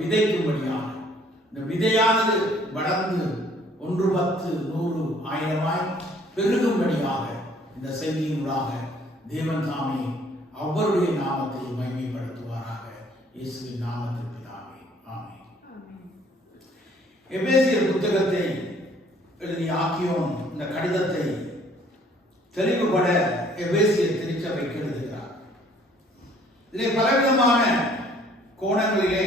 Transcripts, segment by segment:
விதைக்கும்படியாக இந்த விதையானது வளர்ந்து 1 10 100 1000 பெருகும்படியாக இந்த செய்தியினூடாக தேவன் தாமே அவருடைய நாமத்தை மகிமைப்படுத்துவாராக. இயேசுவின் நாமத்தில் பிதாவே, ஆமென். எபேசியர் புத்தகத்தை எழுதிய ஆக்கியோன் இந்த கடிதத்தை தெளிவுபட எபேசியர் திருச்சபைக்கு எழுதுகிறார். இதிலே பலவிதமான கோணங்களிலே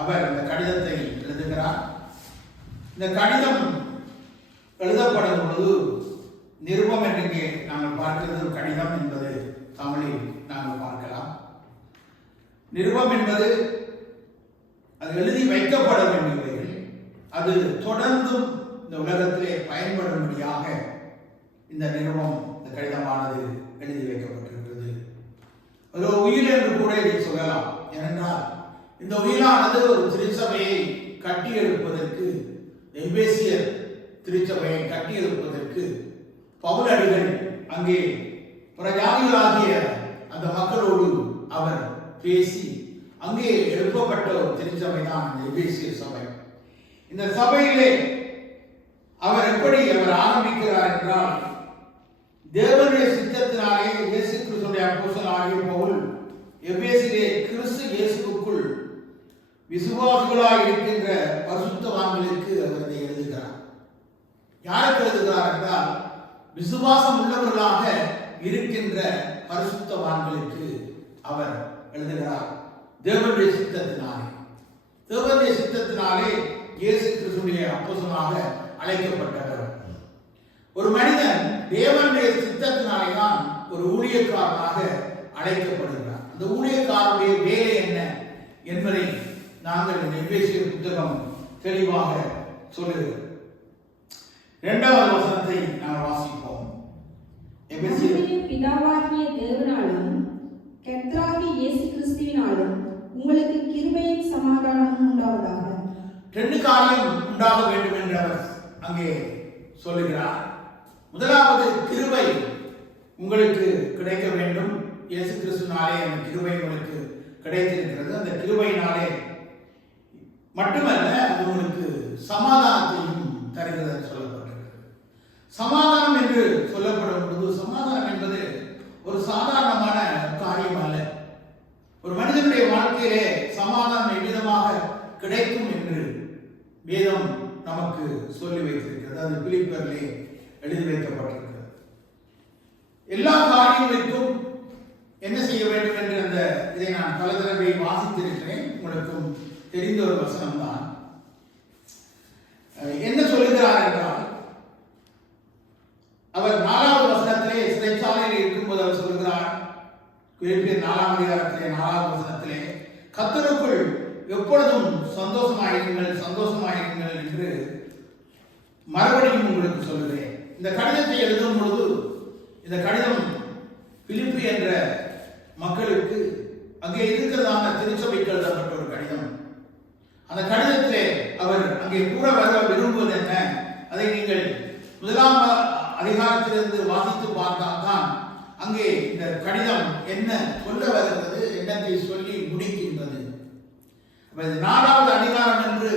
அவர் இந்த கடிதத்தை எழுதுகிறார். இந்த கடிதம் எழுதப்படும் பொழுது நிருபம் என்று நாங்கள் பார்க்கிறது கடிதம் என்பது தமிழில் நாங்கள் பார்க்கலாம். நிருபம் என்பது அது எழுதி வைக்கப்பட வேண்டியவைகள், அது தொடர்ந்தும் இந்த உலகத்திலே பயன்படும்படியாக இந்த நிருபம், இந்த கடிதமானது எழுதி வைக்கப்பட்டிருக்கிறது. ஒரு உயில் என்று கூட இதை சொல்லலாம். ஏனென்றால் இந்த உயிலானது ஒரு திருச்சபையை கட்டி எழுப்பதற்கு, எபேசியர் திருச்சபையை கட்டி எழுப்பதற்கு பவுலடிகள் அங்கே பிரஜாதிகளாகிய அந்த மக்களோடு அவர் பேசி அங்கே எழுப்பப்பட்ட ஒரு திருச்சபை தான் இந்த எபேசியர் சபை. இந்த சபையிலே அவர் எப்படி அவர் ஆரம்பிக்கிறார் என்றால், தேவனுடைய சித்தத்தினாலே இயேசு கிறிஸ்துவின் அப்போஸ்தலனாகிய பவுல் எபேசிலே கிறிஸ்து இயேசுவுக்குள் விசுவாசிகளாய் இருக்கின்ற பரிசுத்தவான்களுக்கு அவர் இதை எழுதுகிறார். யாருக்கு எழுதுகிறார் என்றால், விசுவாசம் உள்ளவர்களாக இருக்கின்ற பரிசுத்தவான்களுக்கு அவர் எழுதுகிறார். தேவனுடைய சித்தத்தினாலே, தேவனுடைய சித்தத்தினாலே இயேசு கிறிஸ்துவின் அப்போஸ்தலனாக அழைக்கப்பட்டவர். ஒரு மனிதன் தேவனுடைய சித்தத்தினாலே தான் ஒரு ஊழியக்காரனாக அழைக்கப்படுகிறார். அந்த ஊழியக்காரனுடைய வேலை என்ன என்பதை நாங்கள் இந்த எபேசியர் புத்தகம் தெளிவாக சொல்லுகிறோம். 2வது வசனத்தை நாம் வாசிப்போம். பிதாவாகிய தேவனாலும் கர்த்தராகிய இயேசு கிறிஸ்துவினாலும் உங்களுக்கு கிருபையும் சமாதானமும் உண்டாவதாக. 2 காரியம் உண்டாக வேண்டும் என்று அவர் அங்கே சொல்லுகிறார். முதலாவது, கிருபை உங்களுக்கு கிடைக்க வேண்டும். இயேசு கிறிஸ்துவினாலே அந்த கிருபை உங்களுக்கு கிடைத்திருக்கிறது. அந்த கிருபையினாலே மட்டுமல்ல, அது உங்களுக்கு சமாதானத்தையும் தருகிறது சொல்லப்பட்டிருக்கிறது. சமாதானம் என்று சொல்லப்படும் பொழுது, சமாதானம் என்பது ஒரு சாதாரணமான காரியம் அல்ல. ஒரு மனிதனுடைய வாழ்க்கையிலே சமாதானம் எவ்விதமாக கிடைக்கும் என்று வேதம் நமக்கு சொல்லி வைத்திருக்கிறது. அது பிலிப்பியரிலே எழுதி வைக்கப்பட்டிருக்கிறது. எல்லா காரியங்களுக்கும் என்ன செய்ய வேண்டும் என்று அந்த இதை நான் பல தடவை வாசித்திருக்கிறேன். உங்களுக்கும் தெரிந்த ஒரு வசனம் தான். என்ன சொல்லுகிறார் என்றால், அவர் 4வது வசனத்திலே சிறைச்சாலையில் இருக்கும்போது அவர் சொல்லுகிறார், பிலிப்பியர் 4ஆம் அதிகாரத்திலே 4வது வசனத்திலே, கர்த்தருக்குள் எப்பொழுதும் சந்தோஷமாயிருங்கள் சந்தோஷமாயிருங்கள் என்று மறுபடியும் உங்களுக்கு சொல்லுகிறேன். இந்த கடிதத்தை எழுதும் பொழுது, இந்த கடிதம் பிலிப்பி என்ற மக்களுக்கு அங்கே இருக்கிறதான திருச்சபைக்கு எழுதப்பட்ட ஒரு கடிதம். அந்த கடிதத்திலே அவர் அங்கே கூற வர விரும்புவது என்ன, அதை நீங்கள் 1ஆம் அதிகாரத்திலிருந்து வாசித்து பார்த்தால்தான் அங்கே இந்த கடிதம் என்ன சொல்ல வருகிறது, என்னத்தை சொல்லி முடிக்கின்றது. 4வது அதிகாரம் என்று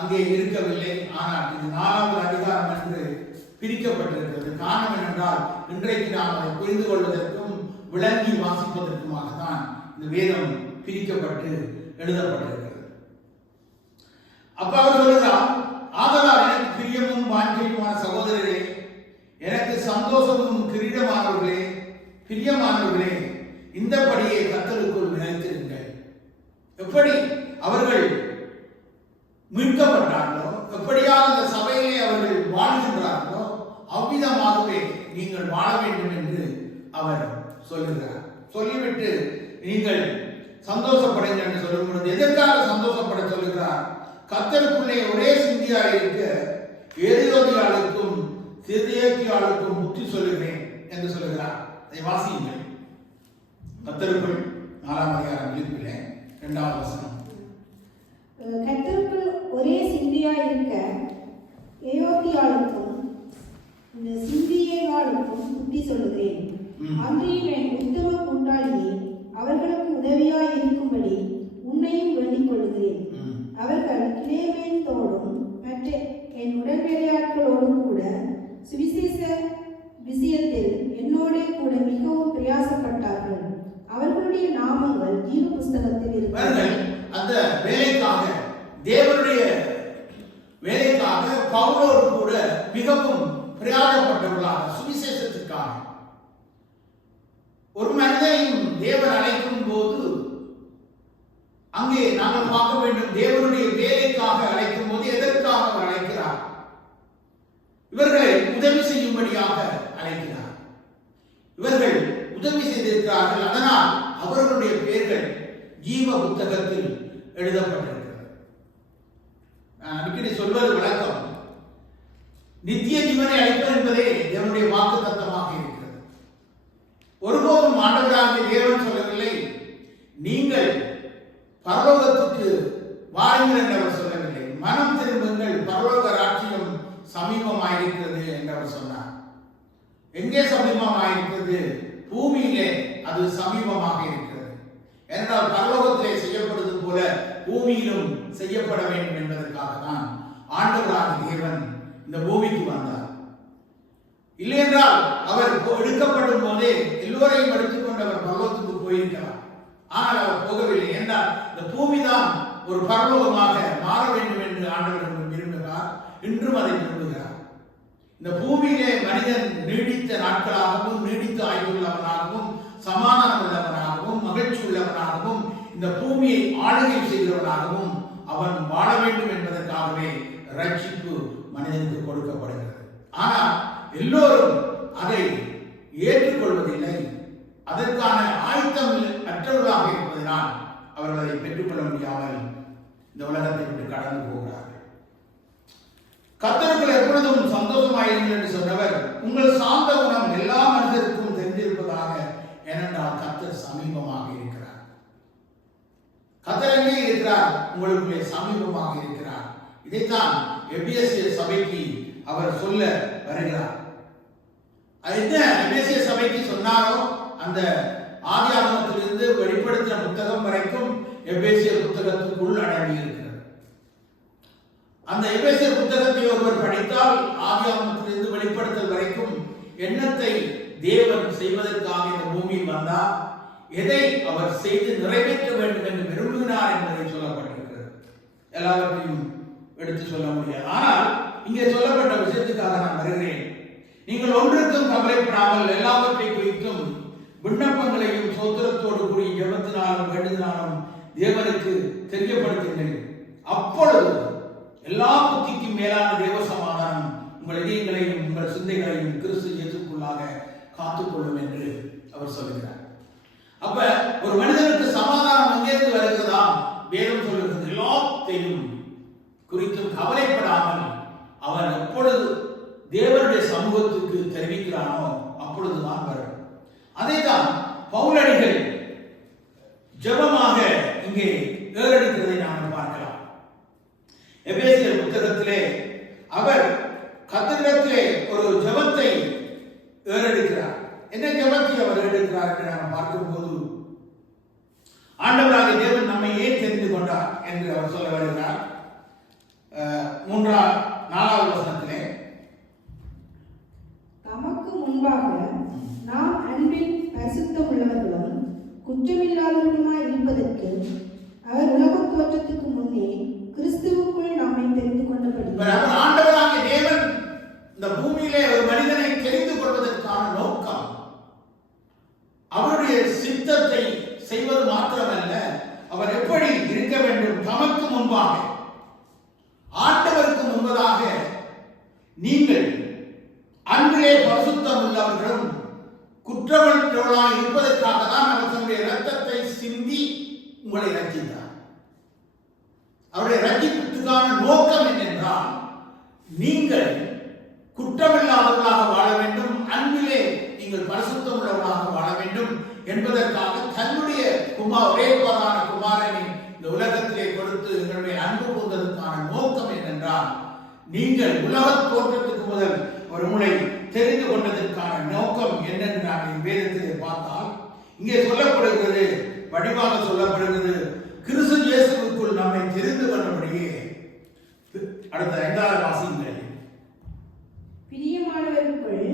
அங்கே இருக்கவில்லை, ஆனால் இது 4வது அதிகாரம் என்று பிரிக்கப்பட்டிருக்கிறது. காரணம் என்னென்றால், இன்றைக்கு நாம் அதை புரிந்து கொள்வதற்கும் விளங்கி வாசிப்பதற்குமாக தான் இந்த வேதம் பிரிக்கப்பட்டு எழுதப்பட்டிருக்கிறது. அப்ப அவர் சொல்லுகிறார், ஆதலால் எனக்கு பிரியமும் வாஞ்சையுமான சகோதரரே, எனக்கு சந்தோஷமும் கிரீடமானவர்களே, பிரியமானவர்களே, இந்தபடியே கர்த்தருக்குள் நிலைத்திருங்கள். எப்படி அவர்கள் மீட்கப்பட்டார்களோ, எப்படியாக அந்த சபையிலே அவர்கள் வாழ்கின்றார்களோ, அவ்விதமாகவே நீங்கள் வாழ வேண்டும் என்று அவர் சொல்லுகிறார். சொல்லிவிட்டு நீங்கள் சந்தோஷப்படுங்கள் என்று சொல்லும் பொழுது எதற்காக சந்தோஷப்பட சொல்லுகிறார்? கர்த்தருக்குள்ளே ஒரே சிந்தியாக இருக்க ஏரியோதியாளுக்கும் சிதேக்கியாளுக்கும் புத்தி சொல்லுகிறேன் என்று சொல்லுகிறார். அதை வாசியுங்கள். கர்த்தருக்குள் 4ஆம் அதிகாரம் பிலிப்பிலே 2வது வசனம். கர்த்தருக்குள் ஒரே சிந்தியாய் இருக்க ஏயோதியாளுக்கும் சிந்தியேகாளுக்கும் புத்தி சொல்லுகிறேன். அன்றியும் என் உத்தம கூட்டாளியே, அவர்களுக்கு உதவியாய் இருக்கும்படி உன்னையும் வேண்டிக் கொள்கிறேன். மிகவும் பிரயாசப்பட்டார்கள். அவர்களுடைய நாமங்கள் ஜீவ புஸ்தகத்தில் இருக்கிறது. அந்த வேலைக்காக, தேவனுடைய வேலைக்காக பவுலோடு கூட மிகவும் பிரயாசப்பட்டவர்களாக, சுவிசேஷத்திற்காக. ஒரு மனிதனையும் தேவன் அழைக்கும் போது அங்கே நாங்கள் பார்க்க வேண்டும், தேவனுடைய வேலைக்காக அழைக்கும் போது எதற்காக அவர் அழைக்கிறார்? இவர்களை உதவி செய்யும்படியாக அழைக்கிறார். இவர்கள் உதவி செய்திருக்கிறார்கள், அதனால் அவர்களுடைய பெயர்கள் ஜீவ புத்தகத்தில் எழுதப்பட்டிருக்கிறது. நான் அடிக்கடி சொல்வது வழக்கம், நித்திய ஜீவனை அளிப்பது என்பதே தேவனுடைய வாக்கு தத்தமாக இருக்கிறது. ஒருபோதும் ஆண்டவராகிய தேவன் சொல்லவில்லை, நீங்கள் பரலோகத்துக்கு வாருங்கள் என்று அவர் சொல்லவில்லை. மனம் திரும்புங்கள், பரலோக ராட்சியம் சமீபமாயிருக்கிறது என்று அவர் சொன்னார். எங்கே சமீபமாயிருக்கிறது? பூமியிலே அது சமீபமாக இருக்கிறது. ஏனென்றால் பரலோகத்திலே செய்யப்படுவது போல பூமியிலும் செய்யப்பட வேண்டும் என்பதற்காக தான் ஆண்டவராகிய தேவன் இந்த பூமிக்கு வந்தார். இல்லையென்றால் அவர் எடுக்கப்படும் போதே எல்லோரையும் எடுத்துக்கொண்டு அவர் பரலோகத்துக்கு போயிருக்கிறார். ஆனால் அவர் போகவில்லை. என்றால் இந்த பூமி தான் ஒரு பரலோகமாக மாற வேண்டும் என்று ஆண்டவர் விரும்புகிறார். இன்றும் அதை விரும்புகிறார். இந்த பூமியிலே மனிதன் நீடித்த நாட்களாகவும், நீடித்த ஆய்வுள்ளவனாகவும், சமாதானம் உள்ளவனாகவும், மகிழ்ச்சி உள்ளவனாகவும், இந்த பூமியை ஆளுகை செய்கிறவனாகவும் அவன் வாழ வேண்டும் என்பதற்காகவே ரட்சிப்பு மனிதனுக்கு கொடுக்கப்படுகிறது. ஆனால் எல்லோரும் அதை ஏற்றுக்கொள்வதில்லை. அதற்கான ஆயத்தம் அற்றவர்களாக இருப்பதனால் அவர்கள் அதை பெற்றுக்கொள்ள முடியாமல் இந்த உலகத்தை விட்டு கடந்து போகிறார்கள். கர்த்தருக்குள் எப்பொழுதும் சந்தோஷமாயிருங்கள் என்று சொன்னவர், உங்கள் சாந்த குணம் எல்லா மனிதருக்கும் தெரிந்திருப்பதாக, ஏனென்றால் கர்த்தர் சமீபமாக இருக்கிறார். கர்த்தர் எங்கே இருக்கிறார்? உங்களுக்குள்ளே சமீபமாக இருக்கிறார். இதைத்தான் எபேசிய சபைக்கு அவர் சொல்ல வருகிறார். என்ன எபேசிய சபைக்கு சொன்னாரோ அந்த ஆதியாகமத்திலிருந்து வெளிப்படுத்தின புத்தகம் வரைக்கும் எபேசிய புத்தகத்துக்குள் அடங்கி இருக்கிறது. அந்த எபேசிய புத்தகத்தை ஒருவர் படித்தால் ஆதியாகமத்திலிருந்து வெளிப்படுத்தல் வரைக்கும் என்னத்தை தேவன் செய்வதற்காக இந்த பூமியில் வந்தார், எதை அவர் செய்து நிறைவேற்ற வேண்டும் என்று விரும்புகிறார் என்பதை சொல்லப்பட்டிருக்கிறது. எல்லாவற்றையும் எடுத்து சொல்ல முடியாது. ஆனால் இங்கே சொல்லப்பட்ட விஷயத்துக்காக நான் வருகிறேன். நீங்கள் ஒன்றுக்கும் கவலைப்படாமல் எல்லாவற்றை குறித்தும் விண்ணப்பங்களையும் சோத்திரத்தோடு கூடிய ஜெபத்தினாலும் வேண்டுதலாலும் தேவனுக்கு தெரியப்படுத்துங்கள். அப்பொழுது எல்லா புத்திக்கும் மேலான தேவ சமாதானம் உங்கள் இதயங்களையும் உங்கள் சிந்தைகளையும் கிறிஸ்து இயேசுக்குள்ளாக காத்துக்கொள்ளும் என்று அவர் சொல்கிறார். அப்ப ஒரு மனிதனுக்கு சமாதானம் எங்கிருந்து வருகிறதா? வேதம் சொல்லுகிறது, எல்லாத்தையும் குறித்தும் கவலைப்படாமல் அவன் எப்பொழுது தேவனுடைய சமூகத்துக்கு தெரிவிக்கிறானோ அப்பொழுதுதான் வரும். அதைத்தான் பவுலடிகள் ஜெபமாக இங்கே ஏறெடுக்கிறதை நாம் பார்க்கலாம். எபேசியர் புத்தகத்திலே அவர் கர்த்தரிடத்திலே ஒரு ஜெபத்தை ஏறெடுக்கிறார். என்ன ஜெபத்தை அவர் ஏறெடுக்கிறார் என்று நாம் பார்க்கும்போது, ஆண்டவராகிய தேவன் நம்மை ஏன் தெரிந்து கொண்டார் என்று அவர் சொல்ல வருகிறார். 4வது வசனத்திலே, தமக்கு முன்பாக நாம் அன்பில் பரிசுத்தம் உள்ளவர்களும் குற்றமில்லாதவர்களுமாய் இருப்பதற்கு அவர் உலக தோற்றத்துக்கு முன்னே கிறிஸ்துவுக்குள் நம்மை தெரிந்து கொண்டபடி. ஆண்டவராகிய தேவன் இந்த பூமியிலே ஒரு மனிதனை தெரிந்து கொள்வதற்கான நோக்கம் அவருடைய சித்தத்தை செய்வது மாத்திரமல்ல, அவர் எப்படி இருக்க வேண்டும். தமக்கு முன்பாக, ஆண்டவருக்கு முன்பதாக நீங்கள் அன்பிலே பரிசுத்தம் உள்ளவர்களும் குற்றமற்றவர்களாய் இருப்பதற்காக தான் அவர் தன்னுடைய இரத்தத்தை சிந்தி உங்களை ரட்சித்தார். அவருடைய ரட்சிப்புக்கான நோக்கம் என்னென்றால், நீங்கள் குற்றமில்லாதவர்களாக வாழ வேண்டும், அன்பிலே நீங்கள் பரிசுத்தம் உள்ளவர்களாக வாழ வேண்டும் என்பதற்காக தன்னுடைய ஒரே பிரதான குமாரனை இந்த உலகத்திலே கொடுத்து எங்களுடைய அன்பு கொண்டதற்கான நோக்கம் என்னென்றால், நீங்கள் உலக தோற்றத்துக்கு முதல் ஒரு முறை தெரிந்து கொண்டதற்கான நோக்கம் என்னென்று நான் வேதத்திலே பார்த்தால் இங்கே சொல்லப்படுகிறது, வடிவாக சொல்லப்படுகிறது, கிறிஸ்து இயேசுவுக்குள் நம்மை தெரிந்து கொண்டபடியே. அடுத்த 5வது வாசியுங்கள். பிரியமானவருக்குள்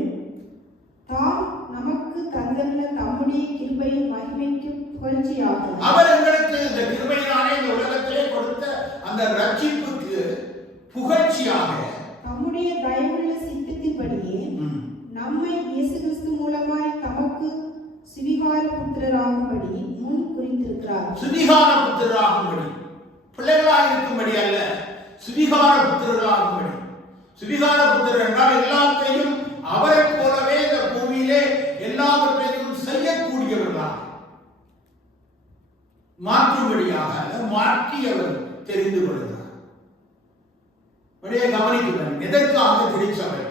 தாம் நமக்கு தந்த தந்துள்ள தம்முடைய கிருபையின் மகிமைக்கு புகழ்ச்சியாக அவர் எங்களுக்கு இந்த கிருபையினாலே இந்த உலகத்திலே கொடுத்த அந்த ரட்சிப்புக்கு புகழ்ச்சியாக தம்முடைய தயவுள்ள சித்தத்தின்படியே நம்மை இயேசு கிறிஸ்து மூலமாய் தமக்கு சுவிகார புத்திரராகும்படி முன் குறித்திருக்கிறார். சுவிகார புத்திரராகும்படி, பிள்ளைகளாக இருக்கும்படி அல்ல, சுவிகார புத்திரராகும்படி. சுவிகார புத்திரர் என்றால் எல்லாத்தையும் அவரை போலவே இந்த பூமியிலே எல்லாவற்றையும் செய்யக்கூடியவர்களாக, மாற்றும்படியாக மாற்றியவர் தெரிந்து கொள்கிறார். கவனிக்கிறேன். எதற்காக திருச்சபை,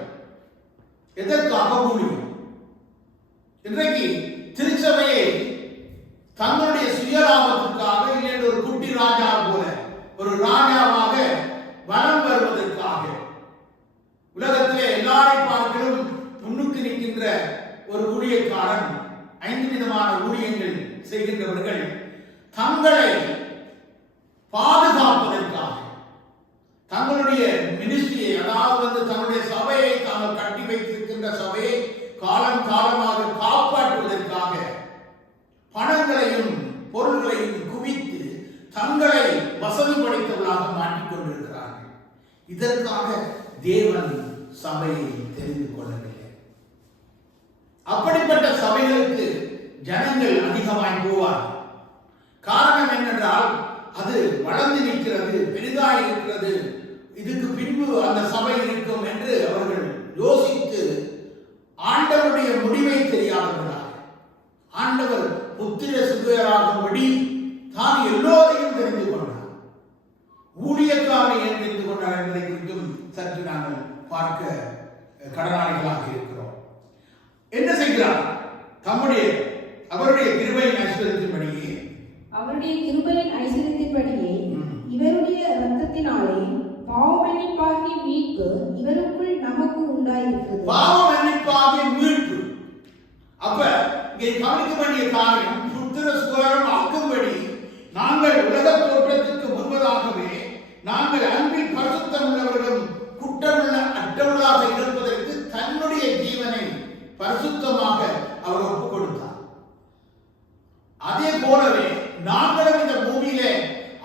எதற்காக ஊழியம்? இன்றைக்கு திருச்சபையை தங்களுடைய சுயலாபத்திற்காக, இல்லை ஒரு குட்டி ராஜா போல ஒரு ராஜாவாக வலம் வருவதற்காக, உலகத்திலே எல்லாரை பார்க்கலும் முன்னுக்கு நிற்கின்ற ஒரு ஊழியக்காரன், 5 விதமான ஊழியங்கள் செய்கின்றவர்கள் தங்களை பாதுகாப்பதற்காக, தங்களுடைய மினிஸ்ட்ரியை, அதாவது தங்களுடைய சபையை, தாங்கள் கட்டி வைத்திருக்கின்ற சபையை காலம் காலமாக காப்பாற்றுவதற்காக பணங்களையும் பொருள்களையும் குவித்து தங்களை வசதி படைத்தவர்களாக மாற்றிக் கொண்டிருக்கிறார்கள். இதற்காக தேவன் சபையை தெரிந்து கொள்ளவில்லை. அப்படிப்பட்ட சபைகளுக்கு ஜனங்கள் அதிகமாய் போவார். காரணம் என்னென்றால் அது வளர்ந்து நிற்கிறது, பெரிதாய் இருக்கிறது, இதுக்கு பின்பு அந்த சபை இருக்கும் என்று அவர்கள் யோசித்து ஆண்டவருடைய முடிவை தெரியாதவர்களாக, ஆண்டவர் புத்திர சுகராகும்படி தான் எல்லோரையும் தெரிந்து கொண்டார். ஊழியக்காரனை ஏன் தெரிந்து கொண்டார் என்பதை குறித்தும் சற்று நாங்கள் பார்க்க கடனாளிகளாக இருக்கிறோம். என்ன செய்கிறார்? அவருடைய கிருபையின் ஐஸ்வரியத்தின்படியே, அவருடைய கிருபையின் ஐஸ்வரியத்தின்படியே இவருடைய இரத்தத்தினாலே பாவ மன்னிப்பாகிய மீட்பு இவருக்குள் நமக்கு உண்டாயிருக்கிறது. பாவ மன்னிப்பாகிய மீட்பு. அப்ப இங்கே கவனிக்க வேண்டிய காரியம், புத்திர சுகாரம் ஆக்கும்படி நாங்கள் உலக தோற்றத்திற்கு முன்பதாகவே நாங்கள் அன்பில் பரிசுத்தம் உள்ளவர்களும் குற்றமுள்ள அற்றவர்களாக இருப்பதற்கு தன்னுடைய ஜீவனை பரிசுத்தமாக அவர் ஒப்புக் கொடுத்தார். அதே போலவே நாங்களும் இந்த பூமியிலே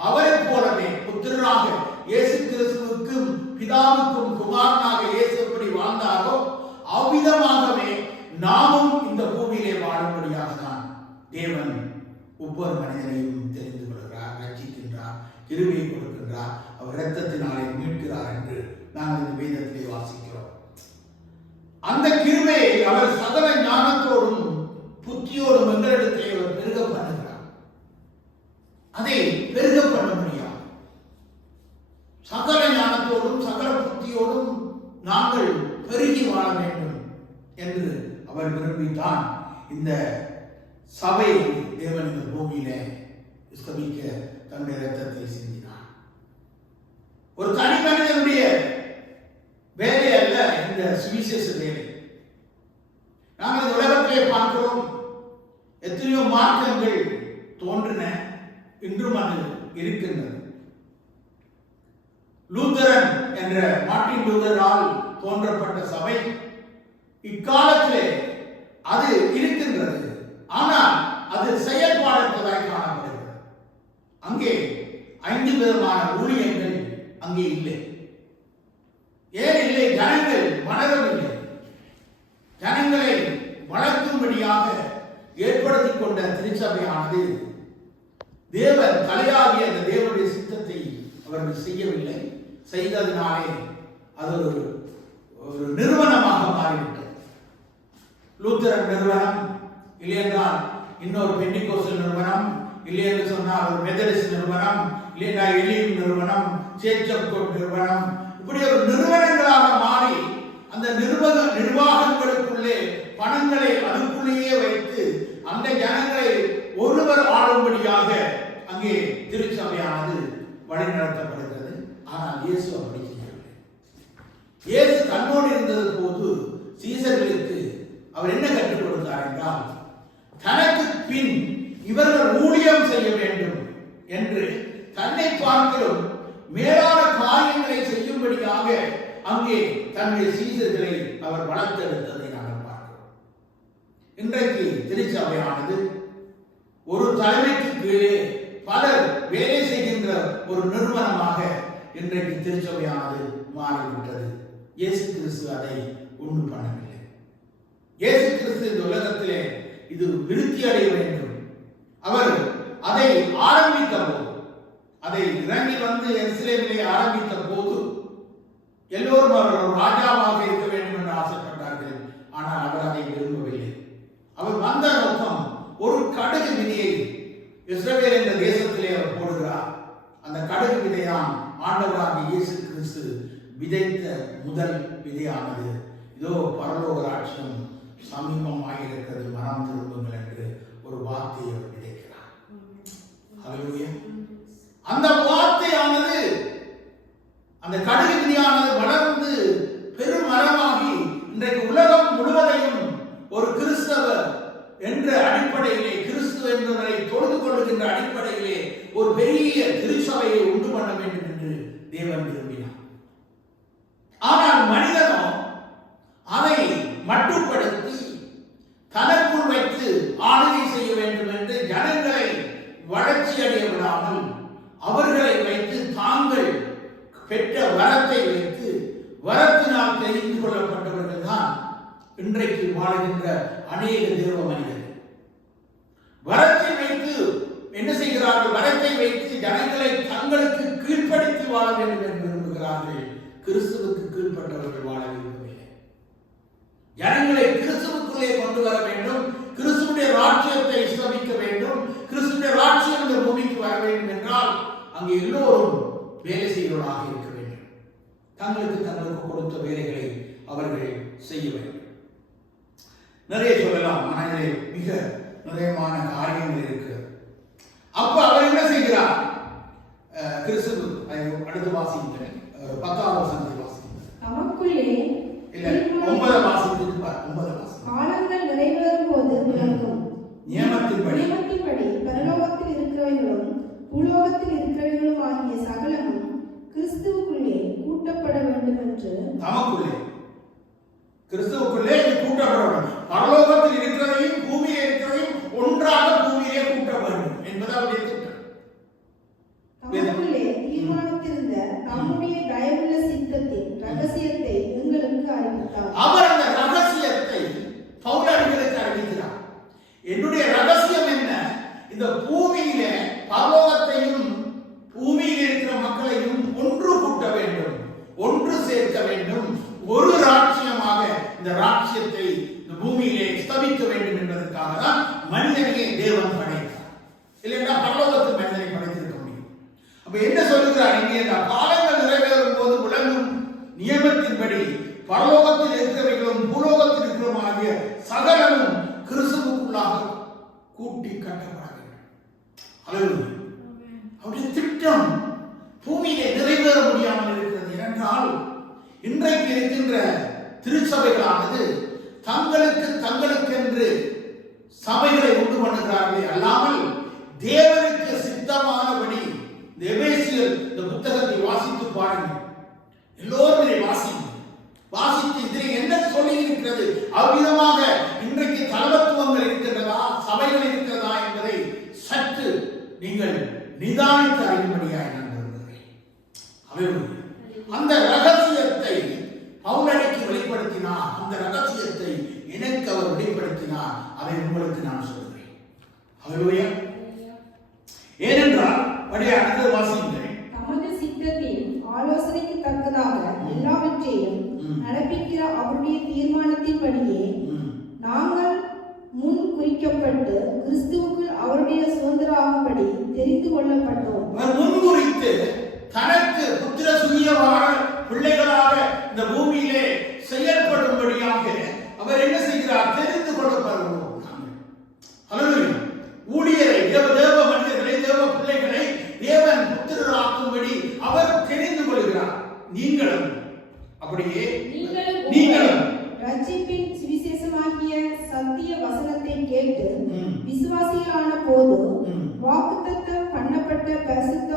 அவரை போலவே புத்திரராக இயேசு கிறிஸ்துவுக்கும் பிதாவுக்கும் குமாரனாக இயேசு எப்படி வாழ்ந்தாரோ அவ்விதமாகவே நாமும் இந்த பூமியிலே வாழும்படியாக தான் தேவன் ஒவ்வொரு மனிதனையும் தெரிந்து கொள்கிறார், ரட்சிக்கின்றார், கிருபையை கொடுக்கின்றார், அவர் இரத்தத்தினாலே மீட்கிறார் என்று நாங்கள் இந்த வேதத்திலே வாசிக்கிறோம். அந்த கிருபையை அவர் சகல ஞானத்தோடும் புத்தியோடும் எங்களிடத்திலே அவர் பெருக பண்ணுகிறார். அதை பெருக பண்ண முடியாது. சகல ஞானத்தோடும் சகல புத்தியோடும் நாங்கள் பெருகி வாழ வேண்டும் என்று அவர் விரும்பித்தான் இந்த சபை தேவன் இந்த பூமியில ஸ்தபிக்க தன்னுடைய இரத்தத்தை சிந்தினார். ஒரு தனி மனிதனுடைய வேலை அல்ல இந்த சுவிசேஷ வேலை. நாங்கள் இந்த உலகத்திலே பார்க்கிறோம், எத்தனையோ மாற்றங்கள் தோன்றின, இன்றும் அது இருக்கின்றது. லூத்தரன் என்ற மார்ட்டின் லூத்தரால் தோன்றப்பட்ட சபை இக்காலத்திலே அது இருக்கின்றது. ஆனால் அது செயல்பாடற்றதாய் காணப்படுகிறது. அங்கே 5 விதமான ஊழியங்கள் அங்கே இல்லை. ஏன் இல்லை? ஜனங்கள் மனதில்லை. ஜனங்களை வளர்க்கும்படியாக ஏற்படுத்திக் கொண்ட திருச்சபையானது தேவன் தலையாகிய அந்த தேவனுடைய சித்தத்தை அவர்கள் செய்யவில்லை. செய்ததினாலே அது ஒரு நிறுவனமாக மாறிவிட்டது. லூத்தரன் நிறுவனம், இல்லையென்றால் இன்னொரு பெண்டிகோஸ்டல் நிறுவனம், இல்லை என்று சொன்னால் ஒரு மெதடிஸ்ட் நிறுவனம், இல்லையா எலிம் நிறுவனம், சர்ச் ஆஃப் காட் நிறுவனம், இப்படி ஒரு நிறுவனங்களாக மாறி அந்த நிர்வாகங்களுக்குள்ளே பணங்களை அதுக்குள்ளேயே வைத்து அந்த ஜனங்களை ஒருவர் ஆளும்படியாக அங்கே திருச்சபையானது வழிநடத்தப்படுகிறது. ஆனால் இயேசு அப்படி செய்யவில்லை. இயேசு தன்னோடு இருந்தது போது சீசர்களுக்கு அவர் என்ன கற்றுக் கொடுத்தார் என்றால், தனக்கு பின் இவர்கள் ஊழியம் செய்ய வேண்டும் என்று தன்னை பார்க்கிறோம் மேலான காரியங்களை செய்யும்படியாக அங்கே தன்னுடைய சீசர்களை அவர் வளர்த்தெடுத்ததை நாங்கள் பார்க்கிறோம். இன்றைக்கு திருச்சபையானது ஒரு தலைமைக்கு கீழே பலர் வேலை செய்கின்ற ஒரு நிறுவனமாக இன்றைக்கு திருச்சபையானது மாறிவிட்டது. இயேசு கிறிஸ்து அதை உண்டு பண்ணவில்லை. இயேசு கிறிஸ்து இந்த உலகத்திலே இது விருத்தி அடைய வேண்டும். அவர் அதை ஆரம்பித்த போது, அதை இறங்கி வந்து எருசலேமிலே ஆரம்பித்த போது எல்லோரும் அவர் ஒரு ராஜாவாக இருக்க வேண்டும் என்று ஆசைப்பட்டார்கள். ஆனால் அவர் அதை விரும்பவில்லை. அவர் வந்த நோக்கம் ஒரு கடுகு விதையை இஸ்ரவேல் என்ற தேசத்திலே அவர் போடுகிறார். அந்த கடுகு விதையான் ஆண்டவராகிய இயேசு கிறிஸ்து விதைத்த முதல் விதையானது, இதோ பரலோக ராஜ்யம் சமீபமாயிருக்கிறது, மனம் திரும்புங்கள் என்று ஒரு வார்த்தையை அவர் விதைக்கிறார். ஹல்லேலூயா. அந்த வார்த்தையானது, அந்த கடுகு விதையானது வளர்ந்து பெருமரமாகி இன்றைக்கு உலகம் முழுவதையும் ஒரு கிறிஸ்தவர் என்ற அடிப்படையிலே, கிறிஸ்து என்பவரை தொழுது கொள்கின்ற அடிப்படையிலே ஒரு பெரிய திருச்சபையை உண்டு பண்ண வேண்டும் என்று தேவன் விரும்பினார். ஆனால் மனிதனோ அதை மட்டுப்படுத்தி தனக்குள் வைத்து ஆளுகை செய்ய வேண்டும் என்று ஜனங்களை வளர்ச்சி அடைய விடாமல் அவர்களை வைத்து தாங்கள் பெற்ற வரத்தை வைத்து வரத்தினால் தெரிந்து கொள்ளப்பட்டவர்கள் தான் இன்றைக்கு வாழ்கின்ற அநேக தேவ மனிதர்கள். வரத்தை வைத்து என்ன செய்கிறார்கள்? வரத்தை வைத்து ஜனங்களை தங்களுக்கு கீழ்ப்படுத்தி வாழ வேண்டும் என்று விரும்புகிறார்கள். கிறிஸ்துவுக்கு கீழ்ப்பட்டவர்கள் வாழ விரும்பவில்லை. ஜனங்களை கிறிஸ்துவுக்குள்ளே கொண்டு வர வேண்டும். கிறிஸ்துவுடைய ராஜ்யத்தை ஸ்தாபிக்க வேண்டும். கிறிஸ்துவுடைய ராஜ்யம் இந்த பூமிக்கு வர வேண்டும் என்றால் அங்கே எல்லோரும் வேலை செய்வதாக இருக்க வேண்டும். தங்களுக்கு கொடுத்த வேலைகளை அவர்கள் செய்ய வேண்டும். நிறைய சொல்லலாம், மனதிலே மிக நிறையமான காரியங்கள் இருக்கு. அப்ப அவர் என்ன செய்கிறார்? கிறிஸ்து அடுத்து வாசிங்க, 10வது வசனத்தை வாசிங்க. நமக்குள்ளே இல்ல 9 வாசித்துக்கு 9 வாசிங்க. காலங்கள் நிறைவேறும் போது விளங்கும் நியமத்தின்படி பரலோகத்தில் இருக்கிறவர்களும் பூலோகத்தில் இருக்கிறவர்களும் ஆகிய சகலமும் கிறிஸ்துவுக்குள்ளே கூட்டப்பட வேண்டும் என்று, நமக்குள்ளே கிறிஸ்துவுக்குள்ளே கூட்டப்பட வேண்டும். பரலோகத்தில் இருக்கிறதையும் பூமியிலே இருக்கிறதையும் ஒன்றாக பூமியிலே கூட்ட வேண்டும் என்பது அவருடைய திட்டம். நமக்குள்ளே தீர்மானித்திருந்த தம்முடைய தயவுள்ள சித்தத்தின் ரகசியத்தை எங்களுக்கு அறிவித்தார். அவர் அந்த ரகசியத்தை பவுலடிகளுக்கு அறிவிக்கிறார். என்னுடைய ரகசியம் என்ன? இந்த பூமியிலே பரலோகத்தையும் பூமியில் இருக்கிற மக்களையும் ஒன்று கூட்ட வேண்டும், ஒன்று சேர்க்க வேண்டும். ஒரு ராஜ்யமாக இந்த ராஜ்யத்தை இந்த பூமியிலே ஸ்தாபிக்க வேண்டும் என்பதற்காக தான் மனிதனையே தேவன் படைத்தார். இல்லைன்னா பரலோகத்தில் மனிதனை படைத்திருக்க முடியும். அப்ப என்ன சொல்லுகிறார் இங்கே? காலங்கள் நிறைவேறும் போது விளங்கும் நியமத்தின்படி பரலோகத்தில் இருக்கிறவர்களும் பூலோகத்தில் இருக்கிறவரும் ஆகிய சகலமும் கிறிஸ்துவுக்குள்ளாக கூட்டி கட்டப்பட வேண்டும். ஹல்லேலூயா. அவருடைய திட்டம் பூமியிலே நிறைவேற முடியாமல் இருக்கிறது. ஏனென்றால் இன்றைக்கு இருக்கின்ற திருச்சபைகளானது தங்களுக்கு என்று சபைகளை உண்டு பண்ணுகிறார்களே அல்லாமல் தேவனுக்கு சித்தமானபடி. எபேசியர் இந்த புத்தகத்தை வாசித்து பாருங்கள். எல்லோருமே வாசித்து இதில் என்ன சொல்லி இருக்கிறது? அவ்விதமாக இன்றைக்கு தலைவத்துவங்கள் இருக்கின்றதா, சபைகள் இருக்கிறதா என்பதை சற்று நீங்கள் நிதானித்து அறியும்படியாய் நான் விரும்புகிறேன். அந்த ரகசியத்தை பவுலடிக்கு வெளிப்படுத்தினார். அந்த ரகசியத்தை எனக்கு அவர் வெளிப்படுத்தினார். அதை உங்களுக்கு நான் சொல்கிறேன். ஹல்லேலூயா. ஏனென்றால் அடுத்த வாசிக்கிறேன். தமது சித்தத்தின் ஆலோசனைக்கு தக்கதாக எல்லாவற்றையும் நடப்பிக்கிற அவருடைய தீர்மானத்தின்படியே நாங்கள் முன் குறிக்கப்பட்டு கிறிஸ்துவுக்குள் அவருடைய சுதந்திரமாகும்படி தெரிந்து கொள்ளப்பட்டோம். முன்குறித்து தனக்கு புத்திர சுகியமான பிள்ளைகளாக இந்த பூமியிலே செயல்படும்படியாக அவர் என்ன செய்கிறார்? தெரிந்து கொள்ளப்படுவோம். ஹல்லேலூயா. ஊழியரை, தேவ மனிதர்களை, தேவ பிள்ளைகளை தேவன் புத்திரராக்கும்படி அவர் தெரிந்து கொள்கிறார். நீங்களும் அப்படியே நீங்களும் ரட்சிப்பின் சுவிசேஷமாகிய சத்திய வசனத்தை கேட்டு விசுவாசிகளான போது வாக்குத்தத்தம் பண்ணப்பட்ட பரிசுத்த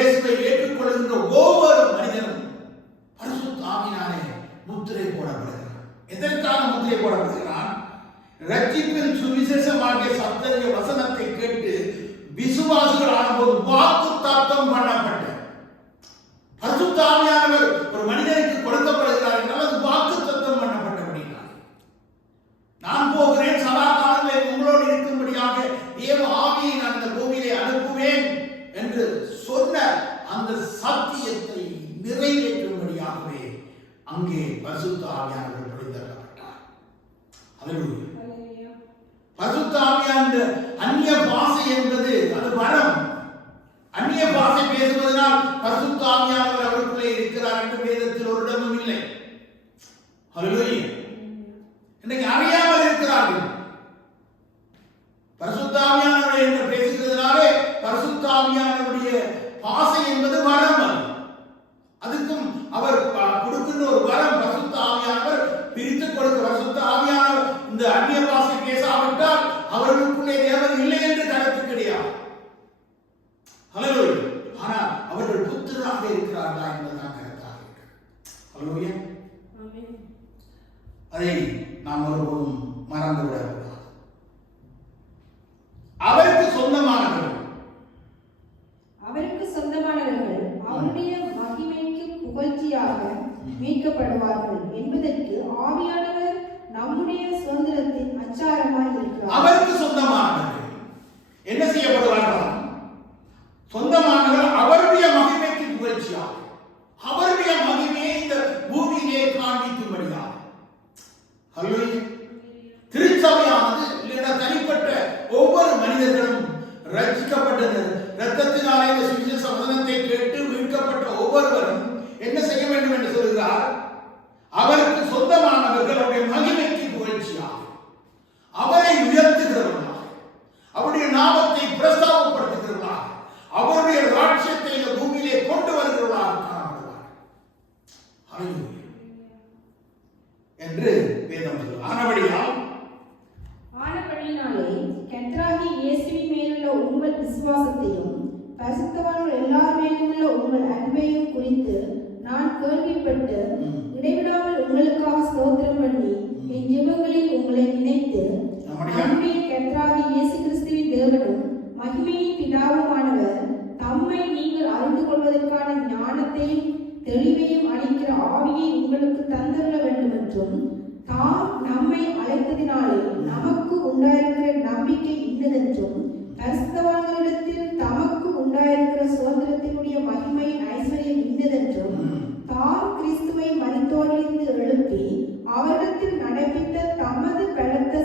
இயேசுவை ஏற்றுக்கொள்கின்ற ஒவ்வொரு மனிதனும் பரிசுத்த ஆவியினாலே முத்திரை போடப்படுகிறான். எதற்காக முத்திரை போடப்படுகிறான்? ரட்சிப்பின் சுவிசேஷமாகிய சத்திய வசனத்தை கேட்டு விசுவாசிகள் ஆனபோது வாக்குத்தத்தம் பண்ணப்பட்ட பரிசுத்த ஆவியானவர் ஒரு மனிதனுக்கு கொடுக்கப்படுகிறார் என்றால் அது வாக்குத்தத்தம் பண்ணப்பட்டபடினார். நான் போகிறேன், சதா காலங்களில் உங்களோடு இருக்கும்படியாக தேவ ஆவியை நான் இந்த பூமியிலே அனுப்புவேன் என்று சொன்ன அந்த சத்தியத்தை நிறைவேற்றும்படியாகவே அங்கே பரிசுத்த ஆவியானவர் பொழிந்தள்ளப்பட்டார். அல்லேலூயா. பரிசுத்த ஆவியானவர் அந்நிய பாஷை என்பது அது வரம். அந்நிய பாஷை பேசுவதனால் பரிசுத்த ஆவியானவர் அவருக்குள்ளே இருக்கிறார் என்று வேதத்தில் ஒரு இடமும் இல்லை. அல்லேலூயா. இன்னைக்கு அறியாமல் இருக்கிறார்கள். பரிசுத்த ஆவியானவர் என்று பேசுகிறதுனாலே பரிசுத்த ஆவியானவருடைய பாஷை என்பது வரம். அதுக்கும் அவர் கொடுக்கின்ற ஒரு வரம். பரிசுத்த ஆவியானவர் பிரித்து கொடுக்க பரிசுத்த ஆவியானவர் இந்த அந்நிய பாஷை பேசாவிட்டால் அவர்களுக்குள்ளே தேவன் இல்லை என்று கருத்து கிடையாது. அல்லேலூயா. ஆனால் அவர்கள் புத்திரராக இருக்கிறார்களா என்பதுதான் கருத்தாக இருக்கு. அல்லேலூயா. அதை நாம் ஒருபோதும் மறந்து விடக்கூடாது. அவருக்கு சொந்தமானவர்கள் அவருடைய மகிமைக்கு புகழ்ச்சியாக மீட்கப்படுவார்கள் என்பதற்கு ஆவியானவர் நம்முடைய சுதந்திரத்தின் அச்சாரமாய் இருக்கிறார். அவருக்கு சொந்தமானவர்கள் என்ன செய்யப்படுவார்கள்? சொந்தமானவர்கள் அவருடைய மகிமைக்கு புகழ்ச்சியாக, அவருடைய மகிமையை இந்த பூமியிலே காண்பிக்கும்படியாக. அல்லேலூயா. திருச்சபையானது இல்லைன்னா தனிப்பட்ட ஒவ்வொரு மனிதர்களும் ரட்சிக்கப்பட்டது இரத்தத்தினாலே இந்த சுவிசேஷ வசனத்தை கேட்டு மீட்கப்பட்ட ஒவ்வொருவரும் என்ன செய்ய வேண்டும் என்று சொல்கிறார்? அவருக்கு சொந்தமானவர்கள் அவருடைய மகிமைக்கு புகழ்ச்சியாக, அவரை உயர்த்துகிறவர்களாக, அவருடைய நாமத்தை பிரஸ்தாபப்படுத்துகிறவர்களாக, அவருடைய ராஜ்யத்தை இந்த பூமியிலே கொண்டு வருகிறவர்களாக காணப்படுவார். அல்லேலூயா என்று வேதம் சொல்லுகிறது. ஆனபடியினாலே கர்த்தராகிய இயேசுவின் மேலுள்ள உங்கள் விசுவாசத்தையும் பரிசுத்தவான்கள் எல்லார் மேலும் உள்ள உங்கள் அன்பையும் குறித்து நான் கேள்விப்பட்டு இடைவிடாமல் உங்களுக்காக ஸ்தோத்திரம் பண்ணி என் ஜெபங்களில் உங்களை நினைத்து நம்முடைய கர்த்தராகிய இயேசு கிறிஸ்துவின் தேவனும் மகிமையின் பிதாவுமானவர் தம்மை நீங்கள் அறிந்து கொள்வதற்கான ஞானத்தையும் தெளிவையும் அளிக்கிற ஆவியை உங்களுக்கு தந்தருள வேண்டும் என்றும் தாம் நம்மை அழைத்ததினாலே நமக்கு உண்டாயிருக்கிற நம்பிக்கை இன்னதென்றும் பரிசுத்தவான்களிடத்தில் தமக்கு உண்டாயிருக்கிற சுதந்திரத்தினுடைய மகிமையின் ஐஸ்வர்யம் இன்னதென்றும் தாம் கிறிஸ்துவை மரித்தோரிலிருந்து எழுப்பி அவரிடத்தில் நடைபெற்ற தமது பலத்த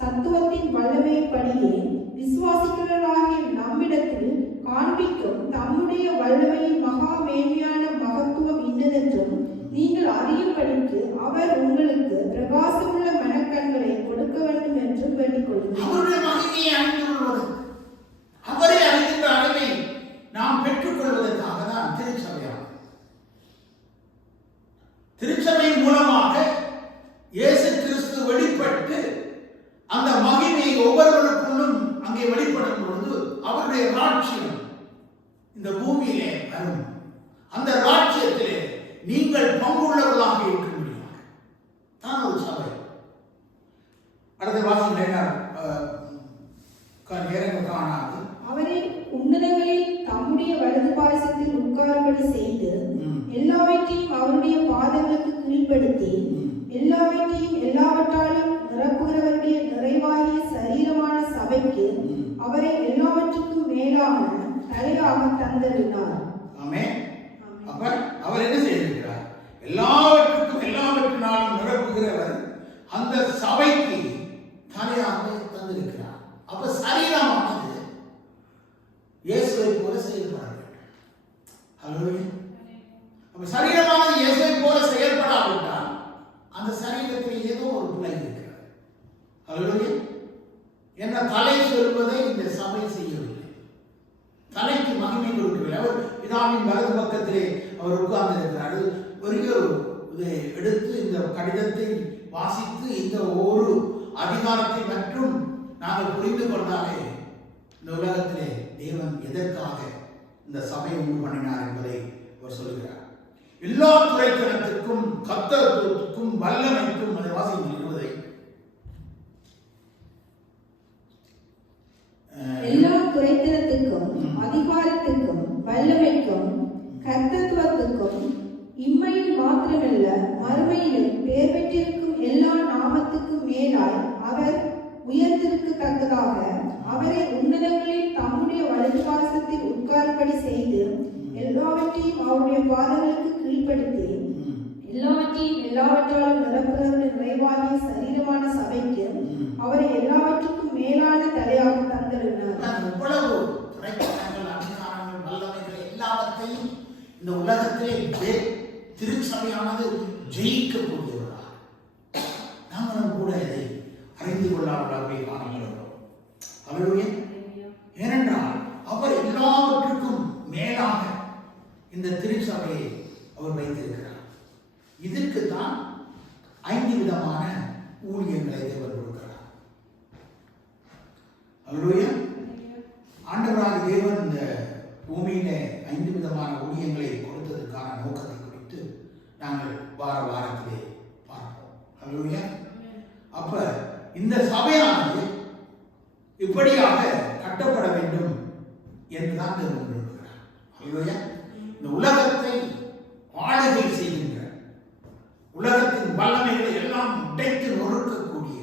சத்துவத்தின் வல்லமைப்படியே விசுவாசிக்கிறவர்களாகிய நம்மிடத்தில் காண்பிக்கும் தம்முடைய வல்லமையின் மகா மேன்மையான மகத்துவம் இன்னதென்றும் நீங்கள் அறியும்படிக்கு அவர் உங்களுக்கு பிரகாசமுள்ள மனக்கண்களை கொடுக்க வேண்டும் என்று வேண்டிக் கொள்கிறேன். அவருடைய மகிமையை அறிந்து கொள்வது, அவரை அறிகின்ற அறிவை நாம் பெற்றுக் கொள்வதற்காக தான் திருச்சபையாகும். திருச்சபையின் மூலமாக இயேசு கிறிஸ்து வெளிப்பட்டு அந்த மகிமை ஒவ்வொருவருக்குள்ளும் அங்கே வெளிப்படும் பொழுது அவருடைய ராஜ்யம் இந்த பூமியிலே வரும். அந்த ராஜ்யத்திலே நீங்கள் பங்குள்ளவர்களாக இருக்க முடியும். தான் ஒரு சபை. அடுத்த வாசம் நேரங்கள் காணாது அவரை உன்னதங்களில் தம்முடைய வலது பாரிசத்தில் உட்காரும்படி செய்து எல்லாவற்றையும் அவருடைய பாதங்களுக்கு கீழ்ப்படுத்தி எல்லாவற்றையும் எல்லாவற்றாலும் நிரப்புகிறவருடைய நிறைவாகிய சரீரமான சபைக்கு அவரை எல்லாவற்றுக்கும் மேலான தலையாக தந்தருளினார். ஆமென். அப்ப அவர் என்ன செய்திருக்கிறார்? எல்லாவற்றுக்கும் எல்லாவற்றினாலும் நிரப்புகிறவர் அந்த சபைக்கு தலையாக தந்திருக்கிறார். அப்ப சரீரமானது இயேசுவை போல செயல்பட வேண்டும். அல்லேலூயா. அப்ப சரீரமானது இயேசுவை போல செயல்படாவிட்டால் அந்த சரீரத்தில் ஏதோ ஒரு பிழை இருக்கிறது. அல்லேலூயா. என்ன தலை சொல்வதை இந்த சபை செய்யவில்லை. தலைக்கு மகிமை கொடுக்கவில்லை. அவர் பிதாவின் வலது பக்கத்திலே அவர் உட்கார்ந்து இருக்கிறார். ஒரு இதை எடுத்து இந்த கடிதத்தை வாசித்து இந்த ஒரு அதிகாரத்தை மற்றும் நாங்கள் புரிந்து கொண்டாலே இந்த உலகத்திலே தேவன் எதற்காக இந்த சபையை உண்டு பண்ணினார் என்பதை அவர் சொல்லுகிறார். எல்லா துறைத்தனத்திற்கும் கர்த்தத்துவத்துக்கும் வல்லமைக்கும் அதை வாசிக்கும் 20 எல்லா துரைத்தனத்துக்கும் அதிகாரத்துக்கும் வல்லமைக்கும் கர்த்தத்துவத்துக்கும் இம்மையில் மாத்திரமல்ல மறுமையிலும் பெயர் பெற்றிருக்கும் எல்லா நாமத்துக்கும் மேலாய் அவர் உயர்ந்திருக்கத்தக்கதாக அவரை உன்னதங்களில் தம்முடைய வலது பாரசத்தில் உட்காரும்படி செய்து எல்லாவற்றையும் அவருடைய பாதங்களுக்கு கீழ்ப்படுத்தி எல்லாவற்றையும் எல்லாவற்றாலும் நிரப்புறவருடைய நிறைவாகிய சரீரமான சபைக்கு அவரை எல்லாவற்றுக்கும் மேலான தலையாக தந்திருந்தார். இவ்வளவு துறைத்தனங்கள், அதிகாரங்கள், வல்லமைகள் எல்லாவற்றையும் இந்த உலகத்திலே திருச்சபையானது ஜெயிக்கக்கூடியவர்களா நாங்களும் கூட இதை அறிந்து கொள்ளாமலாகவே காணப்படுகிறோம். அல்லேலூயா. ஏனென்றால் அவர் எல்லாவற்றுக்கும் மேலாக இந்த திருச்சபையை அவர் வைத்திருக்கிறார். இதற்கு தான் 5 விதமான ஊழியங்களை தேவன் கொடுக்கிறார். அல்லேலூயா. ஆண்டவராகிய தேவன் இந்த பூமியிலே 5 விதமான ஊழியங்களை கொடுத்ததற்கான நோக்கத்தை குறித்து நாங்கள் வாரத்திலே பார்ப்போம். அல்லேலூயா. அப்ப இந்த சபையானது இப்படியாக கட்டப்பட வேண்டும் என்றுதான் தேவன் விரும்புகிறார். அல்லேலூயா. இந்த உலகத்தை ஆளுகை செய்கின்ற, உலகத்தின் வல்லமைகளை எல்லாம் உடைத்து நொறுக்கக்கூடிய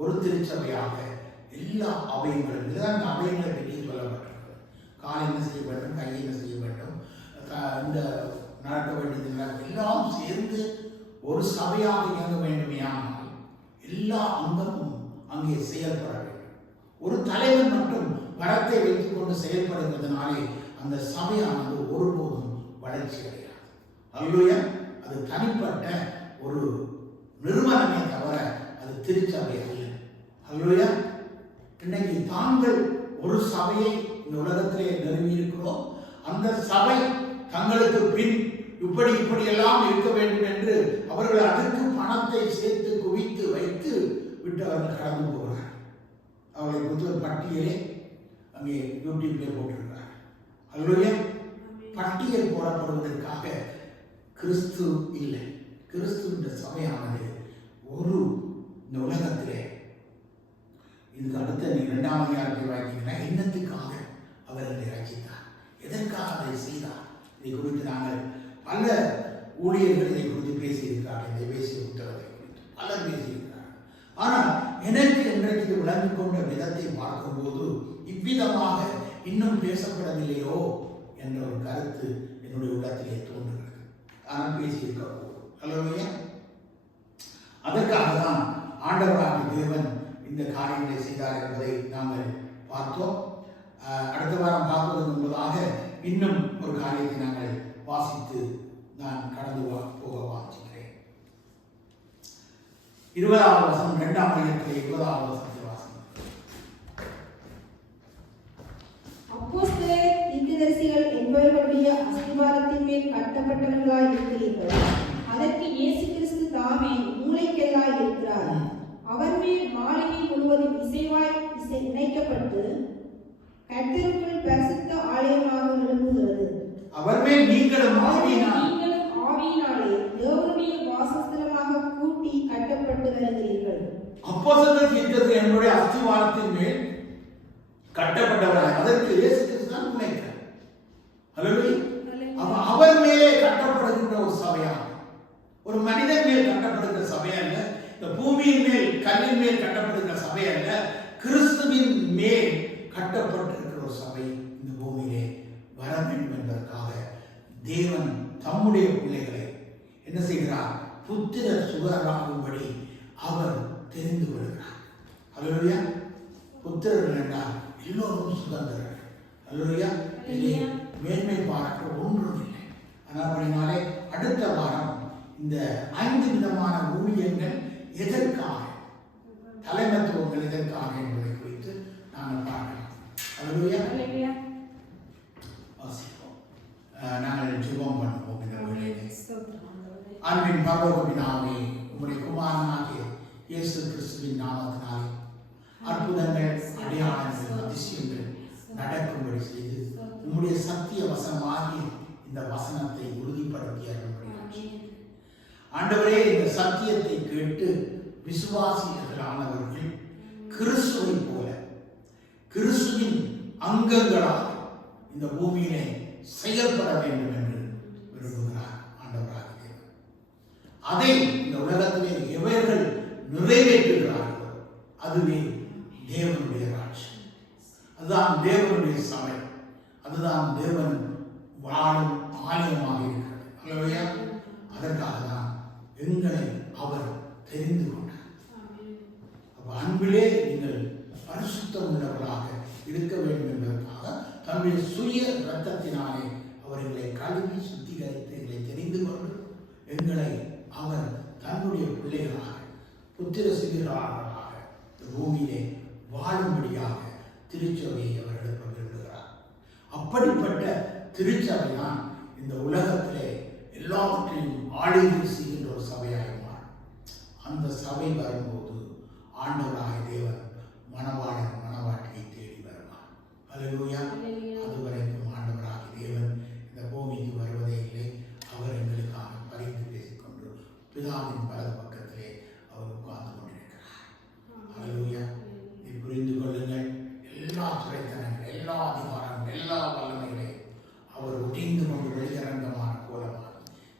ஒரு திருச்சபையாக எல்லா அவயங்களும், இதுதான் இந்த அவயங்களை பற்றி சொல்லப்பட்டிருக்கு. கால் என்ன செய்ய வேண்டும், கை என்ன செய்ய வேண்டும், இந்த நடக்க வேண்டியது எல்லாம் சேர்ந்து ஒரு சபையாக இயங்க வேண்டுமையானால் எல்லா அங்கமும் அங்கே செயல்பட வேண்டும். ஒரு தலைவன் மட்டும் வரத்தை வைத்துக் கொண்டு செயல்படுவதனாலே அந்த சபையானது ஒருபோதும் வளர்ச்சி அடையாது. அல்லேலூயா. அது தனிப்பட்ட ஒரு நிறுவனமே தவிர அது திருச்சபை அல்ல. அல்லேலூயா. இன்னைக்கு தாங்கள் ஒரு சபையை இந்த உலகத்திலே நிறுவி இருக்கிறோம். அந்த சபை தங்களுக்கு பின் இப்படி எல்லாம் இருக்க வேண்டும் என்று அவர்கள் அதற்கு பணத்தை சேர்த்து குவித்து வைத்து விட்டு அவர்கள் கடந்து போகிறார். அவர்களை குறித்து ஒரு பட்டியலை அங்கே யூடியூப்ல போட்டிருக்கிறார். அல்லேலூயா. பட்டியல் போடப்படுவதற்காக கிறிஸ்து இல்லை. கிறிஸ்து என்ற சபையானது ஒரு இந்த உலகத்திலே இதுக்கு அடுத்த நீ 2ஆம் அதிகாரத்தை வாங்கிங்கன்னா என்னத்துக்காக அவர் அதை ரசித்தார், எதற்காக அதை செய்தார், இதை குறித்து நாங்கள் பல ஊழியர்கள் இதை குறித்து பேசியிருக்கிறார்கள். இதை பேசிய புத்தகத்தை குறித்து பலர் பேசியிருக்கிறார்கள். ஆனால் எனக்கு இன்றைக்கு விளங்கிக் கொண்ட விதத்தை பார்க்கும்போது இவ்விதமாக இன்னும் பேசப்படவில்லையோ என்ற ஒரு கருத்து என்னுடைய உள்ளத்திலே தோன்றுகிறது. ஆனால் பேசியிருக்க போதும். அல்லேலூயா. அதற்காக தான் ஆண்டவராகிய தேவன் இந்த காரியங்களை செய்தார் என்பதை நாங்கள் பார்த்தோம். அடுத்த வாரம் பார்ப்பதற்கு முன்பதாக இன்னும் ஒரு காரியத்தை நாங்கள் வாசித்து நான் கடந்து போக வாசிக்கிறேன். 20ஆம் வசனம் 2ஆம் அதிகாரத்திலே 20ஆம் வசனத்தை வாசிக்கிறேன். அப்போஸ்தலர் தீர்க்கதரிசிகள் என்பவர்களுடைய அஸ்திவாரத்தின் மேல் கட்டப்பட்டவர்களாய் இருக்கிறீர்கள். அதற்கு இயேசு கிறிஸ்து தாமே மூளைக்கல்லாய் இருக்கிறார். அவர் மேல் மாளிகை முழுவதும் இணைக்கப்பட்டு கர்த்தருக்குள் பரிசுத்த ஆலயமாக எழும்புகிறது. அவர் மேல் நீங்களும் ஆவியினாலே தேவனுடைய வாசஸ்தலமாக கூட்டி கட்டப்பட்டு வருகிறீர்கள். அப்போஸ்தலர் தீர்க்கதரிசிகள் என்னுடைய அஸ்திவாரத்தின் மேல் கட்டப்பட்டவராய், அதற்கு இயேசு கிறிஸ்து தான் மூளைக்கல். அல்லேலூயா. அவர் மேலே கட்டப்படுகின்ற ஒரு சபையாக, ஒரு மனிதன் மேல் கட்டப்படுகிற சபை அல்ல, இந்த பூமியின் மேல் கல்லின் மேல் கட்டப்படுகிற சபை அல்ல, கிறிஸ்துவின் மேல் கட்டப்பட்டிருக்கிற ஒரு சபை இந்த பூமியிலே வர வேண்டும் என்பதற்காக தேவன் தம்முடைய பிள்ளைகளை என்ன செய்கிறார், புத்திர சுகராகும்படி அவர் தெரிந்து கொள்கிறார். அல்லேலூயா. புத்திரர்கள் என்றால் எல்லோரும் சுதந்திரர்கள். அல்லேலூயா. மேன்மை பாராட்ட ஒன்றும் இல்லை. அதனாலே அடுத்த வாரம் இந்த 5 விதமான ஊழியங்கள் எதற்காக, தலைமைத்துவங்கள் எதற்காக என்பதை குறித்து நாங்கள் பார்க்கலாம். அல்லேலூயா. வாசிப்போம். நாங்கள் ஜெபம் பண்ணுவோம். இந்த வேளையிலே அன்பின் பரலோக பிதாவே, உம்முடைய குமாரனாகிய இயேசு கிறிஸ்துவின் நாமத்தினாலே அற்புதங்கள், அடையாளங்கள், அதிசயங்கள் நடக்கும்படி செய்து உம்முடைய சத்திய வசனமாகி இந்த வசனத்தை உறுதிப்படுத்தி ஆண்டவரே, இந்த சத்தியத்தை கேட்டு விசுவாசிகளானவர்கள் கிறிஸ்துவை போல கிறிஸ்துவின் அங்கங்களாக இந்த பூமியிலே செயல்பட வேண்டும் என்று விரும்புகிறார் ஆண்டவராக தேவன். அதை இந்த உலகத்திலே எவர்கள் நிறைவேற்றுகிறார்களோ அதுவே தேவனுடைய ராஜ்யம், அதுதான் தேவனுடைய சபை, அதுதான் தேவன் வாழும் ஆலயமாக இருக்கிறது. அல்லவையா? அதற்காக தான் எங்களை அவர் தெரிந்து கொண்டார். அன்பிலே நீங்கள் பரிசுத்தம் உள்ளவர்களாக இருக்க வேண்டும் என்பதற்காக தன்னுடைய சுய இரத்தத்தினாலே அவர் எங்களை கழுவி சுத்திகரித்து எங்களை தெரிந்து கொண்டு எங்களை அவர் தன்னுடைய பிள்ளைகளாக புத்திர சிறுகளாக பூமியிலே வாழும்படியாக திருச்சபையை அவர் எழுப்ப விரும்புகிறார். அப்படிப்பட்ட திருச்சபை தான் இந்த உலகத்திலே எல்லாவற்றையும் ஆளுகை செய்கின்ற ஒரு சபையாக மாறும். அந்த சபை வரும்போது ஆண்டவராக தேவன் மணவாளன் மணவாட்டியை தேடி வருவார். அல்லேலூயா. அதுவரைக்கும் ஆண்டவராக தேவன் இந்த பூமிக்கு வருவதே இல்லை. அவர் எங்களுக்காக பரிந்து பேசிக்கொண்டு பிதாவின் வலது பக்கத்திலே அவர் உட்கார்ந்து கொண்டிருக்கிறார். அல்லேலூயா. நீ புரிந்து கொள்ளுங்கள், எல்லா துறைத்தனங்கள், எல்லா அதிகாரங்கள், எல்லா வல்லமைகளையும் அவர் ஒட்டிந்து கொண்டு வெளியரங்கமான கோலமாக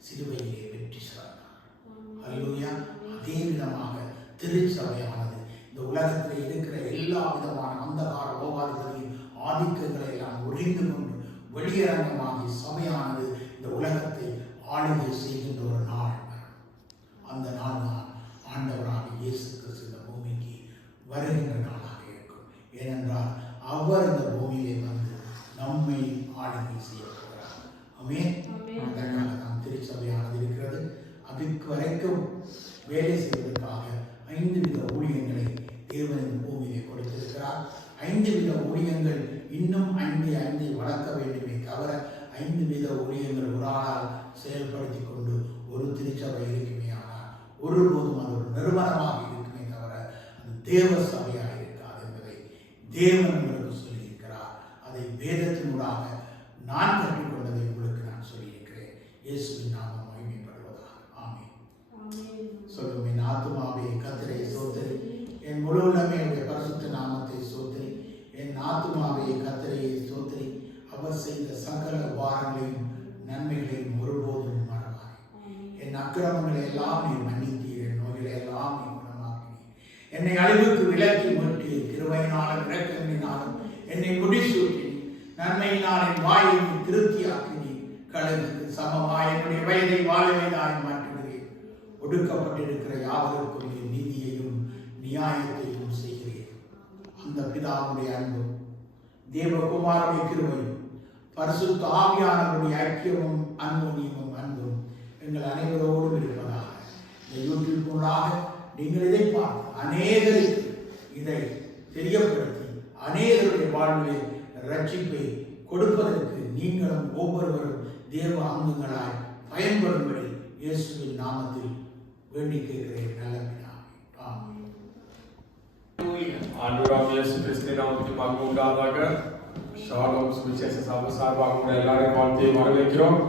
சிலுவையிலே வெற்றி சிறந்தார். அல்லேலூயா. அதே விதமாக திருச்சபையானது இந்த உலகத்தில் இருக்கிற எல்லா விதமான அந்தகார லோகாதிபதியின் ஆதிக்கங்களை எல்லாம் ஒழிந்து கொண்டு வெளியரங்கமாகி சபையானது இந்த உலகத்தை ஆளுகை செய்கின்ற ஒரு நாள். அந்த நாள் தான் ஆண்டவராக இயேசு கிறிஸ்து இந்த பூமிக்கு வருகின்ற நாளாக இருக்கும். ஏனென்றால் அவர் இந்த பூமியிலே வந்து நம்மை ஆளுகை செய்ய போகிறார். ஆமென். அதற்காக நாம் திருச்சபையானது இருக்கிறது. அதுக்கு வரைக்கும் வேலை செய்வதற்காக 5 வித ஊழியங்களை தேவனின் பூமியை கொடுத்திருக்கிறார். 5 வித ஊழியங்கள் இன்னும் 5 வளர்க்க வேண்டுமே தவிர 5 வித ஊழியங்கள் ஒரு ஆளால் செயல்படுத்தி கொண்டு ஒரு திருச்சபை இருக்குமே ஆனால் ஒருபோதும் அது ஒரு நிறுவனமாக இருக்குமே தவிர அது தேவ சபையாக இருக்காது என்பதை தேவன் உங்களுக்கு சொல்லியிருக்கிறார். அதை வேதத்தினூடாக நான் கற்றுக்கொண்டதை உங்களுக்கு நான் சொல்லியிருக்கிறேன். இயேசுவின் நாமம் மகிமைப்படுவதாக. ஆமென். சொல்லுமே, என் ஆத்துமாவே கர்த்தரை ஸ்தோத்திரி, என் முழு உள்ளமே பரிசுத்த நாமத்தை ஸ்தோத்திரி. என் ஆத்துமாவே கர்த்தரை ஸ்தோத்திரி, அவர் செய்த சகல வாரங்களையும் நன்மைகளையும் ஒருபோதும் மறவாய். என் அக்கிரமங்களை எல்லாம் நீ மன்னித்தீர், என் நோய்களை எல்லாம் நீ குணமாக்கினீர். என்னை அழிவுக்கு விலக்கி மீட்டீர், கிருபையினாலும் இரக்கங்களினாலும் என்னை முடிசூட்டி நன்மையினால் என் வாயை திருப்தியாக்கினீர். கழுகுக்கு சமமாய் என்னுடைய வயதை வாழவைதாய் மாற்றுகிறேன். ஒடுக்கப்பட்டிருக்கிற யாவருக்கும் நீதியையும் நியாயத்தையும் செய்கிறேன். அந்த பிதாவுடைய அன்பும் தேவகுமாரனுடைய கிருபையும் பரிசுத்த ஆவியானவருடைய ஐக்கியமும் அன்பும் எங்கள் அனைவரோடும் இருப்பதாக. இந்த யூடியூப்களாக நீங்கள் இதை பார்த்து அநேகருக்கு இதை தெரியப்படுத்தி அநேகருடைய வாழ்வில் ரட்சிப்பை கொடுப்பதற்கு நீங்களும் ஒவ்வொருவரும் தேவ அங்கங்களாய் பயன்படும்படி இயேசுவின் நாமத்தில் வேண்டி கேட்கிறேன். நல்ல பிதாவே. ஆமென். ஆண்டவராகிய இயேசு கிறிஸ்துவின் நாமத்தில் மகிமை உண்டாவதாக. ஷாலோம் சுவிசேஷ சபை சார்பாக உங்களை எல்லாரையும் வாழ்த்தி வரவேற்கிறோம்.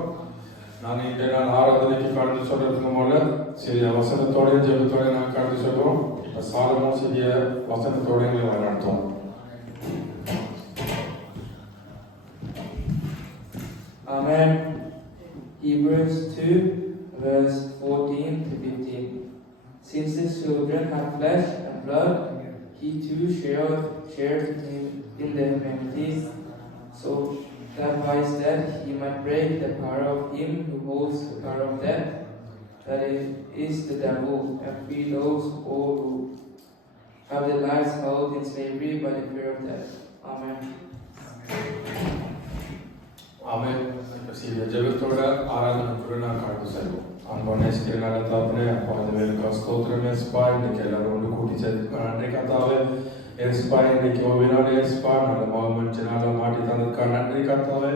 நான் இன்றைய நாள் ஆராதனைக்கு கடந்து சொல்றதுக்கு முதல்ல சிறிய வசனத்தோட ஜெபத்தோட நான் கடந்து சொல்றோம். இப்போ சாலமோன் சிறிய வசனத்தோட எங்களை வழிநடத்துவோம். Amen. Hebrews 2, verse 14 to 15. Since the children have flesh and blood, he too shared in the infirmities, so that by his death he might break the power of him who holds the power of death, that is the devil, and free those all who have their lives held in slavery by the fear of death. Amen. ஆமென். சிறிய ஜெபத்தோட ஆராதனைக்குள்ள நான் கடந்து செல்வோம். அன்பான ஸ்கிரீனால தாப்பனே அப்பா இந்த வேலைக்கு ஸ்தோத்திரம் ஏசுப்பா. இன்னைக்கு எல்லாரும் ஒன்று கூட்டி சேர்த்து நன்றி கர்த்தாவே. ஏசுப்பா இன்னைக்கு ஓவினால ஏசுப்பா நல்ல மகிழ்ச்சினால மாட்டி தந்ததுக்காக நன்றி கர்த்தாவே.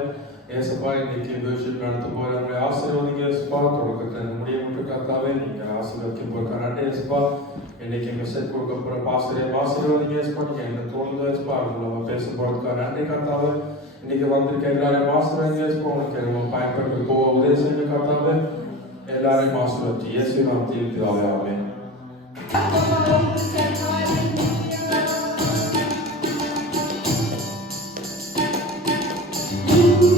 ஏசுப்பா இன்னைக்கு வேர்ஷிப் நடத்த போய் நம்மளை ஆசீர்வதிங்க ஏசுப்பா. தொடக்கத்தில் முடிய மட்டும் கர்த்தாவே நீங்கள் ஆசீர்வதிக்க போயிருக்க நன்றி ஏசுப்பா. இன்னைக்கு மெசேஜ் கொடுக்க போகிற ஆசீர்வதிங்க ஏசுப்பா. நீங்கள் என்ன தோணுதோ ஏசுப்பா அது மூலமாக பேச போகிறதுக்காக நன்றி கர்த்தாவே. இன்னைக்கு வந்திருக்க எல்லாரையும் ஆசீர்வதிங்க. உங்களுக்கு பயன்பட்டு போக உதவி செய்ய கர்த்தாவே. எல்லாரையும் ஆசீர்வதிச்சு இயேசு நாமத்தில் பிதாவே ஆமென். Thank you.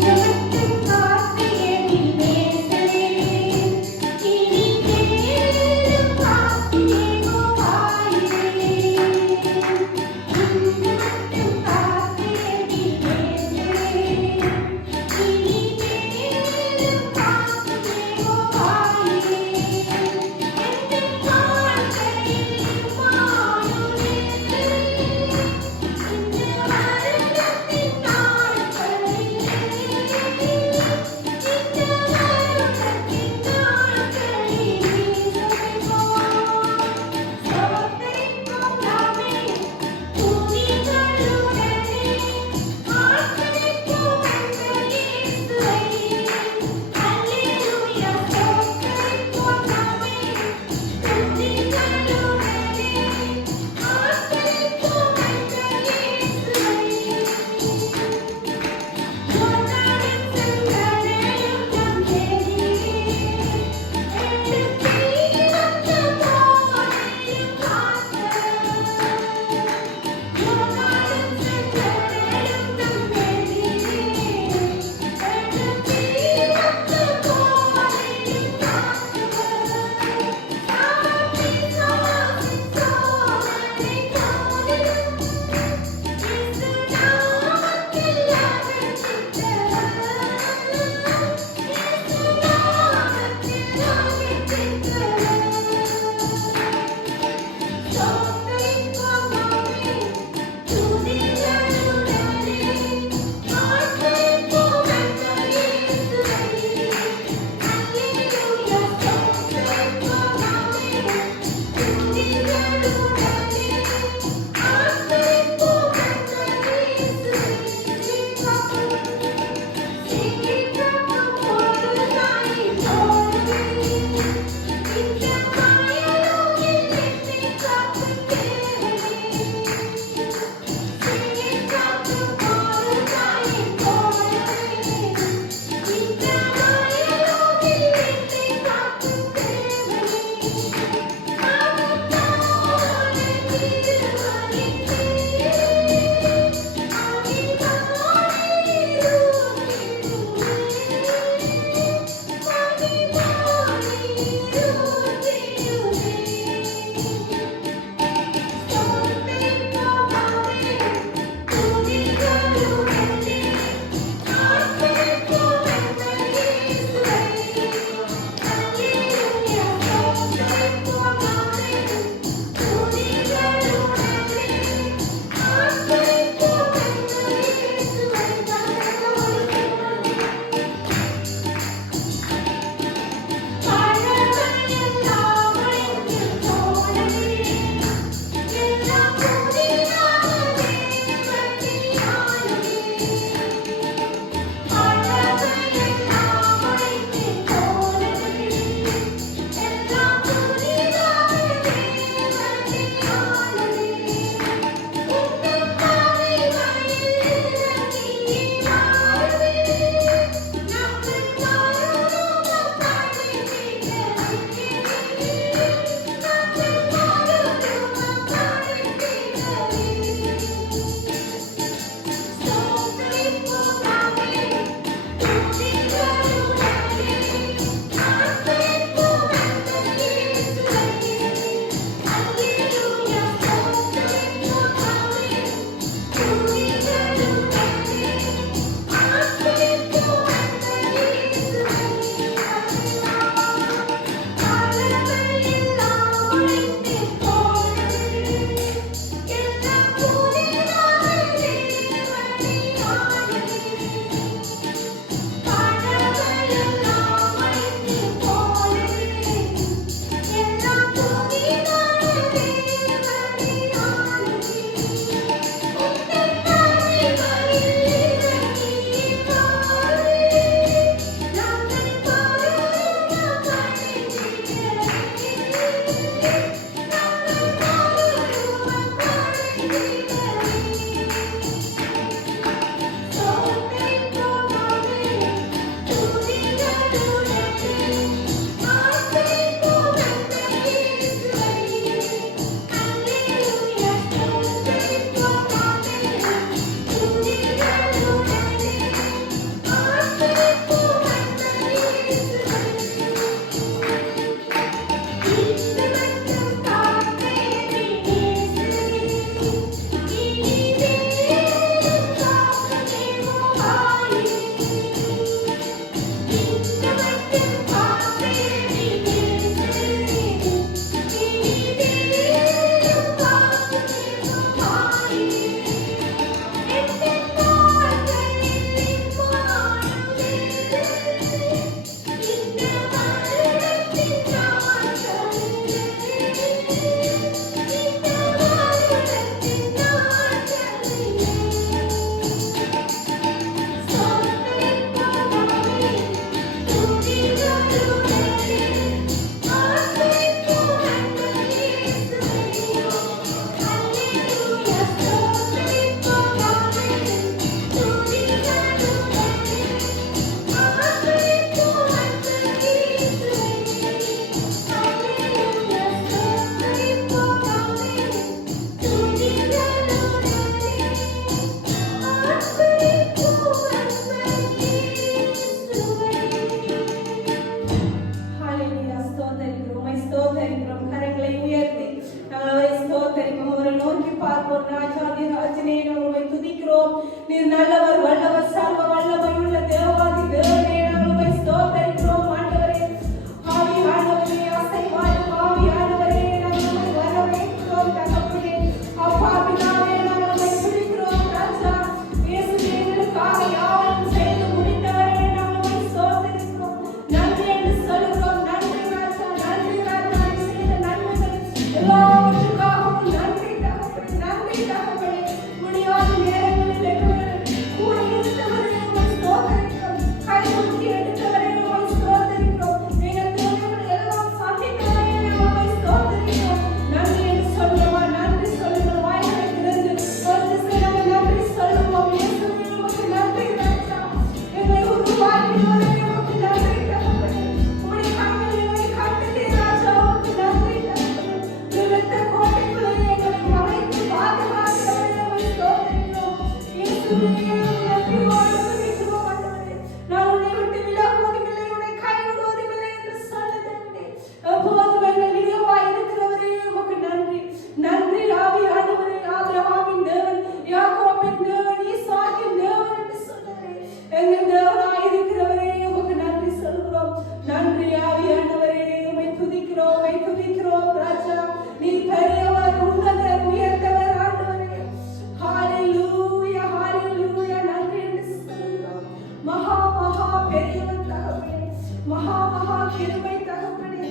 கிருபை தகப்பனே,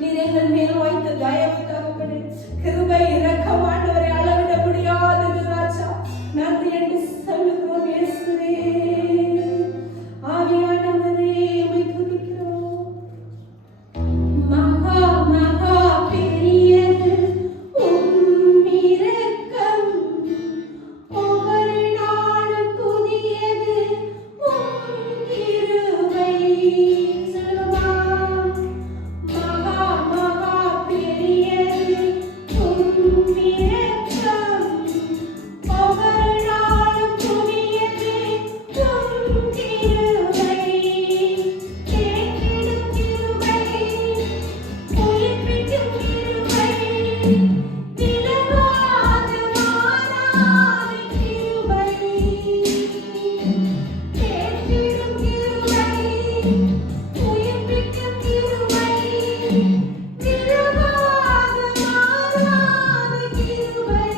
நீர் எங்கள் மேல் வைத்த தயவு தகப்பனே, கிருபை இரக்கம் ஆண்டவரை அளவிட முடியாதது ராஜா. நன்றி என்று சொல்லுகிறோம் இயேசுவே. ஆவியானவரே உம்மை துதிக்கிறோம். மகா மகா பெரியது உம் இரக்கம், ஒவ்வொரு நாளும் புதியது உம் கிருபை. சொல்லுமா, மகா மகா பெரியது உம் இரக்கம், ஒவ்வொரு நாளும் புதியது உம் கிருபை. கேட்டிடும் கிருபை, உயிர்ப்பிக்கும் கிருபை, விலகாத மாறாத கிருபை. கேட்டிடும் கிருபை, உயிர்ப்பிக்கும் கிருபை, விலகாத மாறாத கிருபை.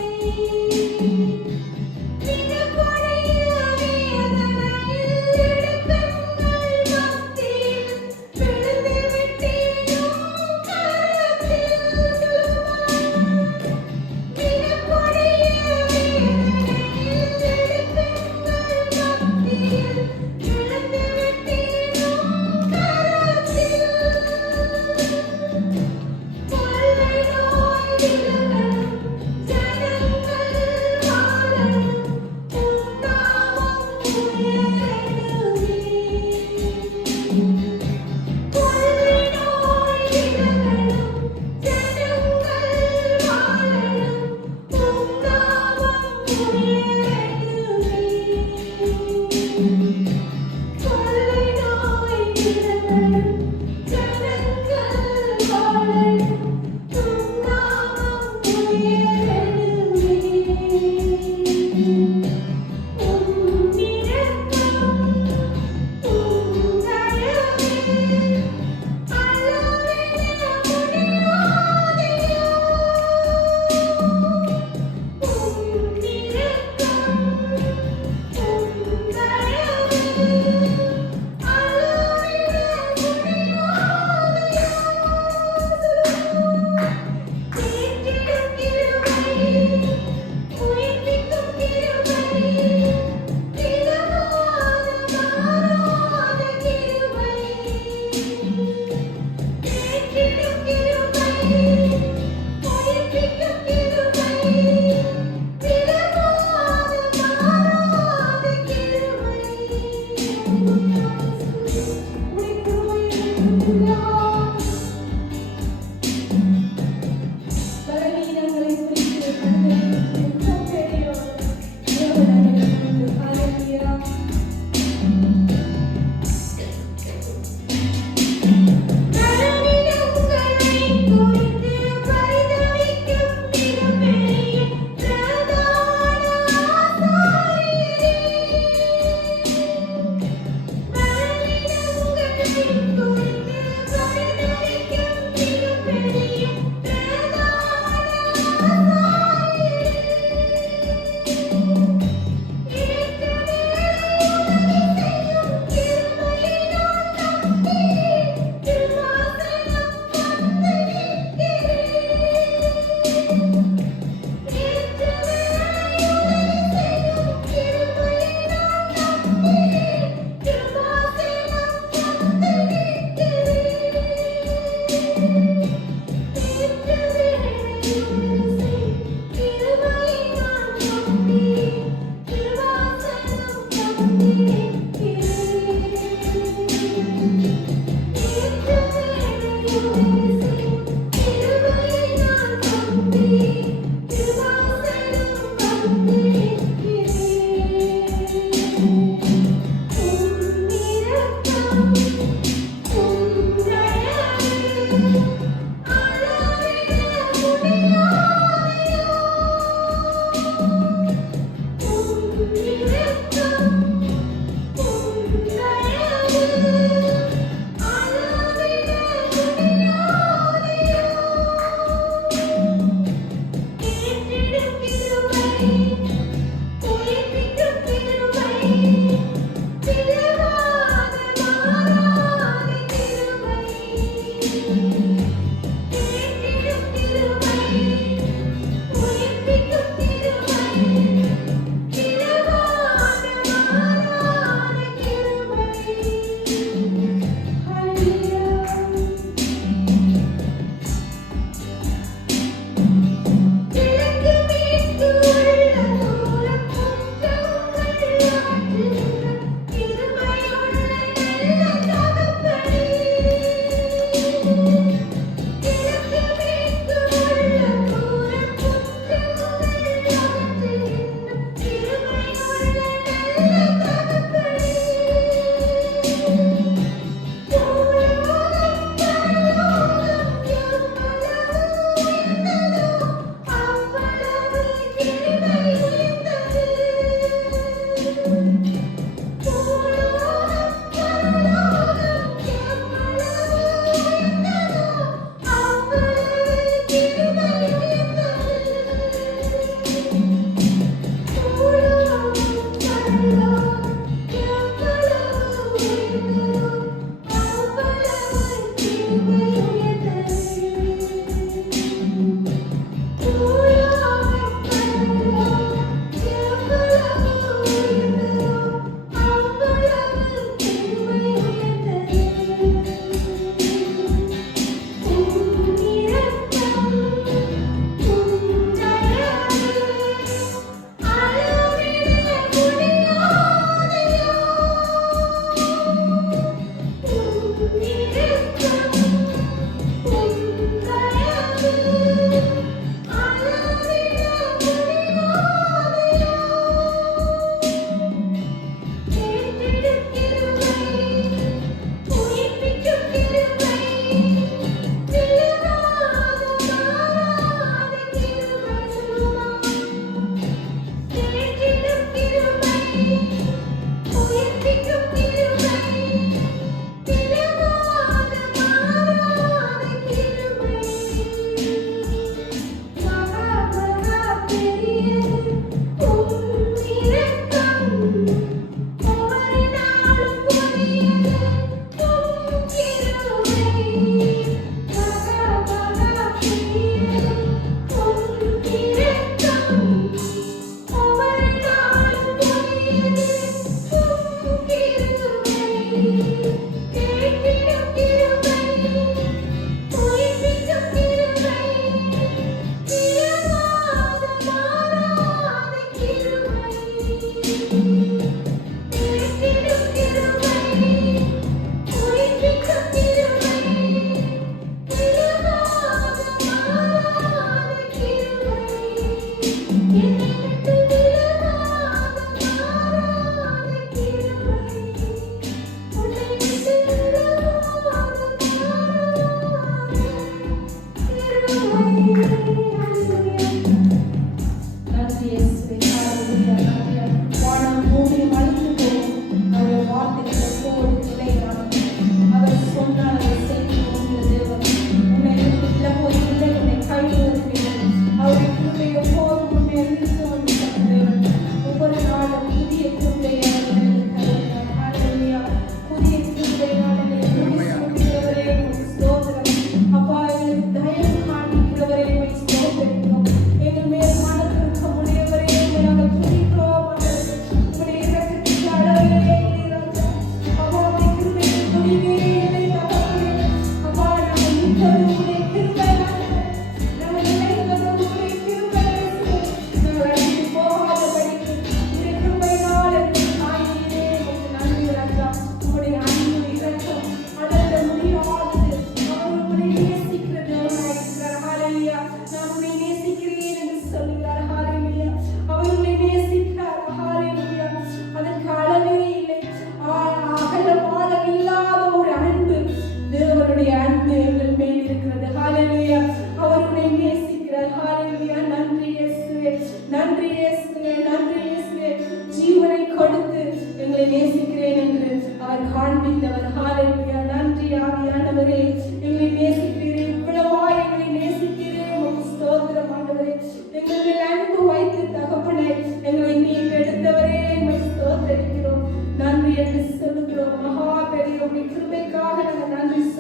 மிகப்பொழிய வேதனையில் இடுக்கண்கள் மத்தியில் விழுந்து விட்டேனும் கரத்தில். மிகப்பொழிய வேதனையில் இடுக்கண்கள் மத்தியில் விழுந்து விட்டேனும் கரத்தில். கொள்ளை நோய் விலகணும், ஜனங்கள் வாழணும், உம் நாமம் உயரணுமே. கொள்ளை நோய் விலகணும், ஜனங்கள் வாழணும், உம் நாமம் உயரணுமே. கொள்ளை நோய் விலகணும், ஜனங்கள் வாழணும், உம் நாமம் உயரணுமே. உம் இரக்கம், உம் தயவே, அளவிட முடியாதையா. உம் இரக்கம், உம் தயவே, அளவிட முடியாதையா. கேட்டிடும் கிருபை, உயிர்ப்பிக்கும் கிருபை, விலகாத மாறாத கிருபை. கேட்டிடும் கிருபை, உயிர்ப்பிக்கும் கிருபை, விலகாத மாறாத கிருபை. உம்முடைய கிருபை எனக்கு பலவீனங்களை குறித்து எவ்வளவு பெரியோர், எவ்வளவு நல்லது. ஹல்லேலூயா. பலவீனங்களை குறித்து பரிதபிக்கும் மிகப்பெரிய பிரதான ஆசாரியரே. பலவீனங்களை குறித்து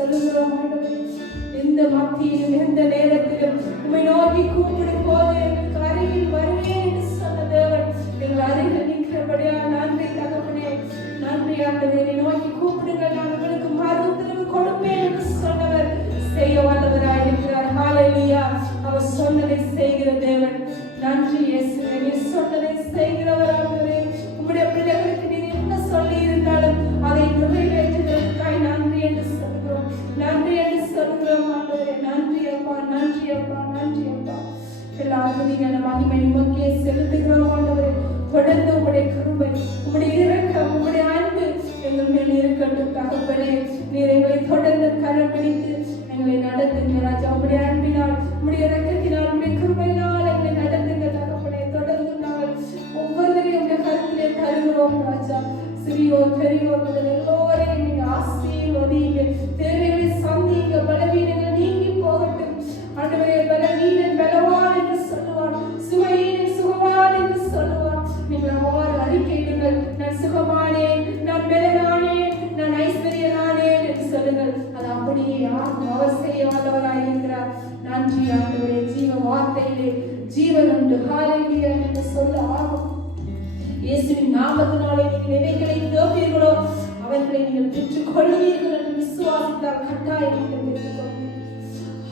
சொல்லுகிறோம் ஆண்டவரே. எந்த மத்தியிலும் எந்த நேரத்திலும் உம்மை நோக்கி கூப்பிடும் போது எங்களுக்கு அருகில் வருவேன் என்று சொன்ன தேவன் எங்கள் அருகில் நிற்கிறபடியா நன்றி தகப்பனே. நன்றி ஆண்டவரை நோக்கி கூப்பிடுங்கள், நான் உங்களுக்கு மறு உத்தரவு கொடுப்பேன் என்று சொன்னவர் செய்ய வல்லவராய் இருக்கிறார். ஹalleluya. அவர் சொன்னதை செய்கிற தேவன். நன்றி இயேசுவே, நீர் சொன்னதை செய்கிறவர் ஆண்டவரே. உம்முடைய பிள்ளைகளுக்கு நீர் என்ன சொல்லி இருந்தாலும் அதை நிறைவேற்றுவதற்காய் நன்றி என்று சொல்கிறோம். நன்றி என்று சொல்கிறோம் ஆண்டவரே. நன்றி அப்பா, நன்றி அப்பா, நன்றி அப்பா. எல்லா துதியான மகிமை உமக்கே செலுத்துகிறோம் ஆண்டவரே. தொடர்ந்து உம்முடைய கிருபை, உம்முடைய இரக்கம், உம்முடைய அன்பு எங்கள் மேல் இருக்கட்டும் தகப்பனே. நீர் எங்களை தொடர்ந்து கரம் பிடித்து எங்களை நடத்துங்க ராஜா. உம்முடைய அன்பினால், உம்முடைய இரக்கத்தினால், உம்முடைய கிருபையினால் எங்களை நடத்துங்க தகப்பனே. தொடர்ந்து நாங்கள் ஒவ்வொருவரையும் உம்முடைய கருத்திலே தருகிறோம் ராஜா. சிறியோர் பெரியோர் முதல் எல்லோரையும் நீங்க ஆசீர்வதிங்க. தேவைகளை சந்திங்க. பலவீனங்கள் நீங்கி போகட்டும் ஆண்டவரே. பலவீனன் பலவான் என்று சொல்லுவான், சுகவீனன் சுகவான் என்று சொல்லுவான். நீங்கள் அவ்வாறு அறிக்கையிடுங்கள். நான் சுகமானேன், நான் பலனானேன், நான் ஐஸ்வர்யனானேன் என்று சொல்லுங்கள். அது அப்படியே ஆகும். அவர் செய்ய வல்லவராய் இருக்கிறார். நன்றி ஆண்டவரே. ஜீவ வார்த்தையிலே ஜீவன் உண்டு. ஹalleluya என்று சொல்ல ஆகும். இயேசுவின் நாமத்தினாலே நீங்கள் எவைகளை தேவீர்களோ அவர்களை நீங்கள் பெற்றுக் கொள்வீர்கள் என்று விசுவாசித்தால் கட்டாயம் நீங்கள் பெற்றுக் கொள்வீர்கள்.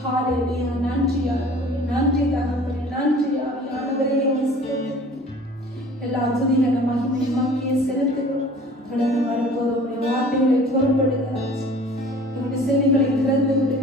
ஹalleluya. நன்றி ஆண்டவரே, நன்றி தகப்பனே, நன்றி ஆவியானவரே. எல்லா துதியான மகிமை மகிமையை செலுத்துகிறோம். கடந்து வரும்போது உங்களுடைய வார்த்தைகளை பொறுப்படுகிறார். உங்களுடைய செல்விகளை திறந்து விடு.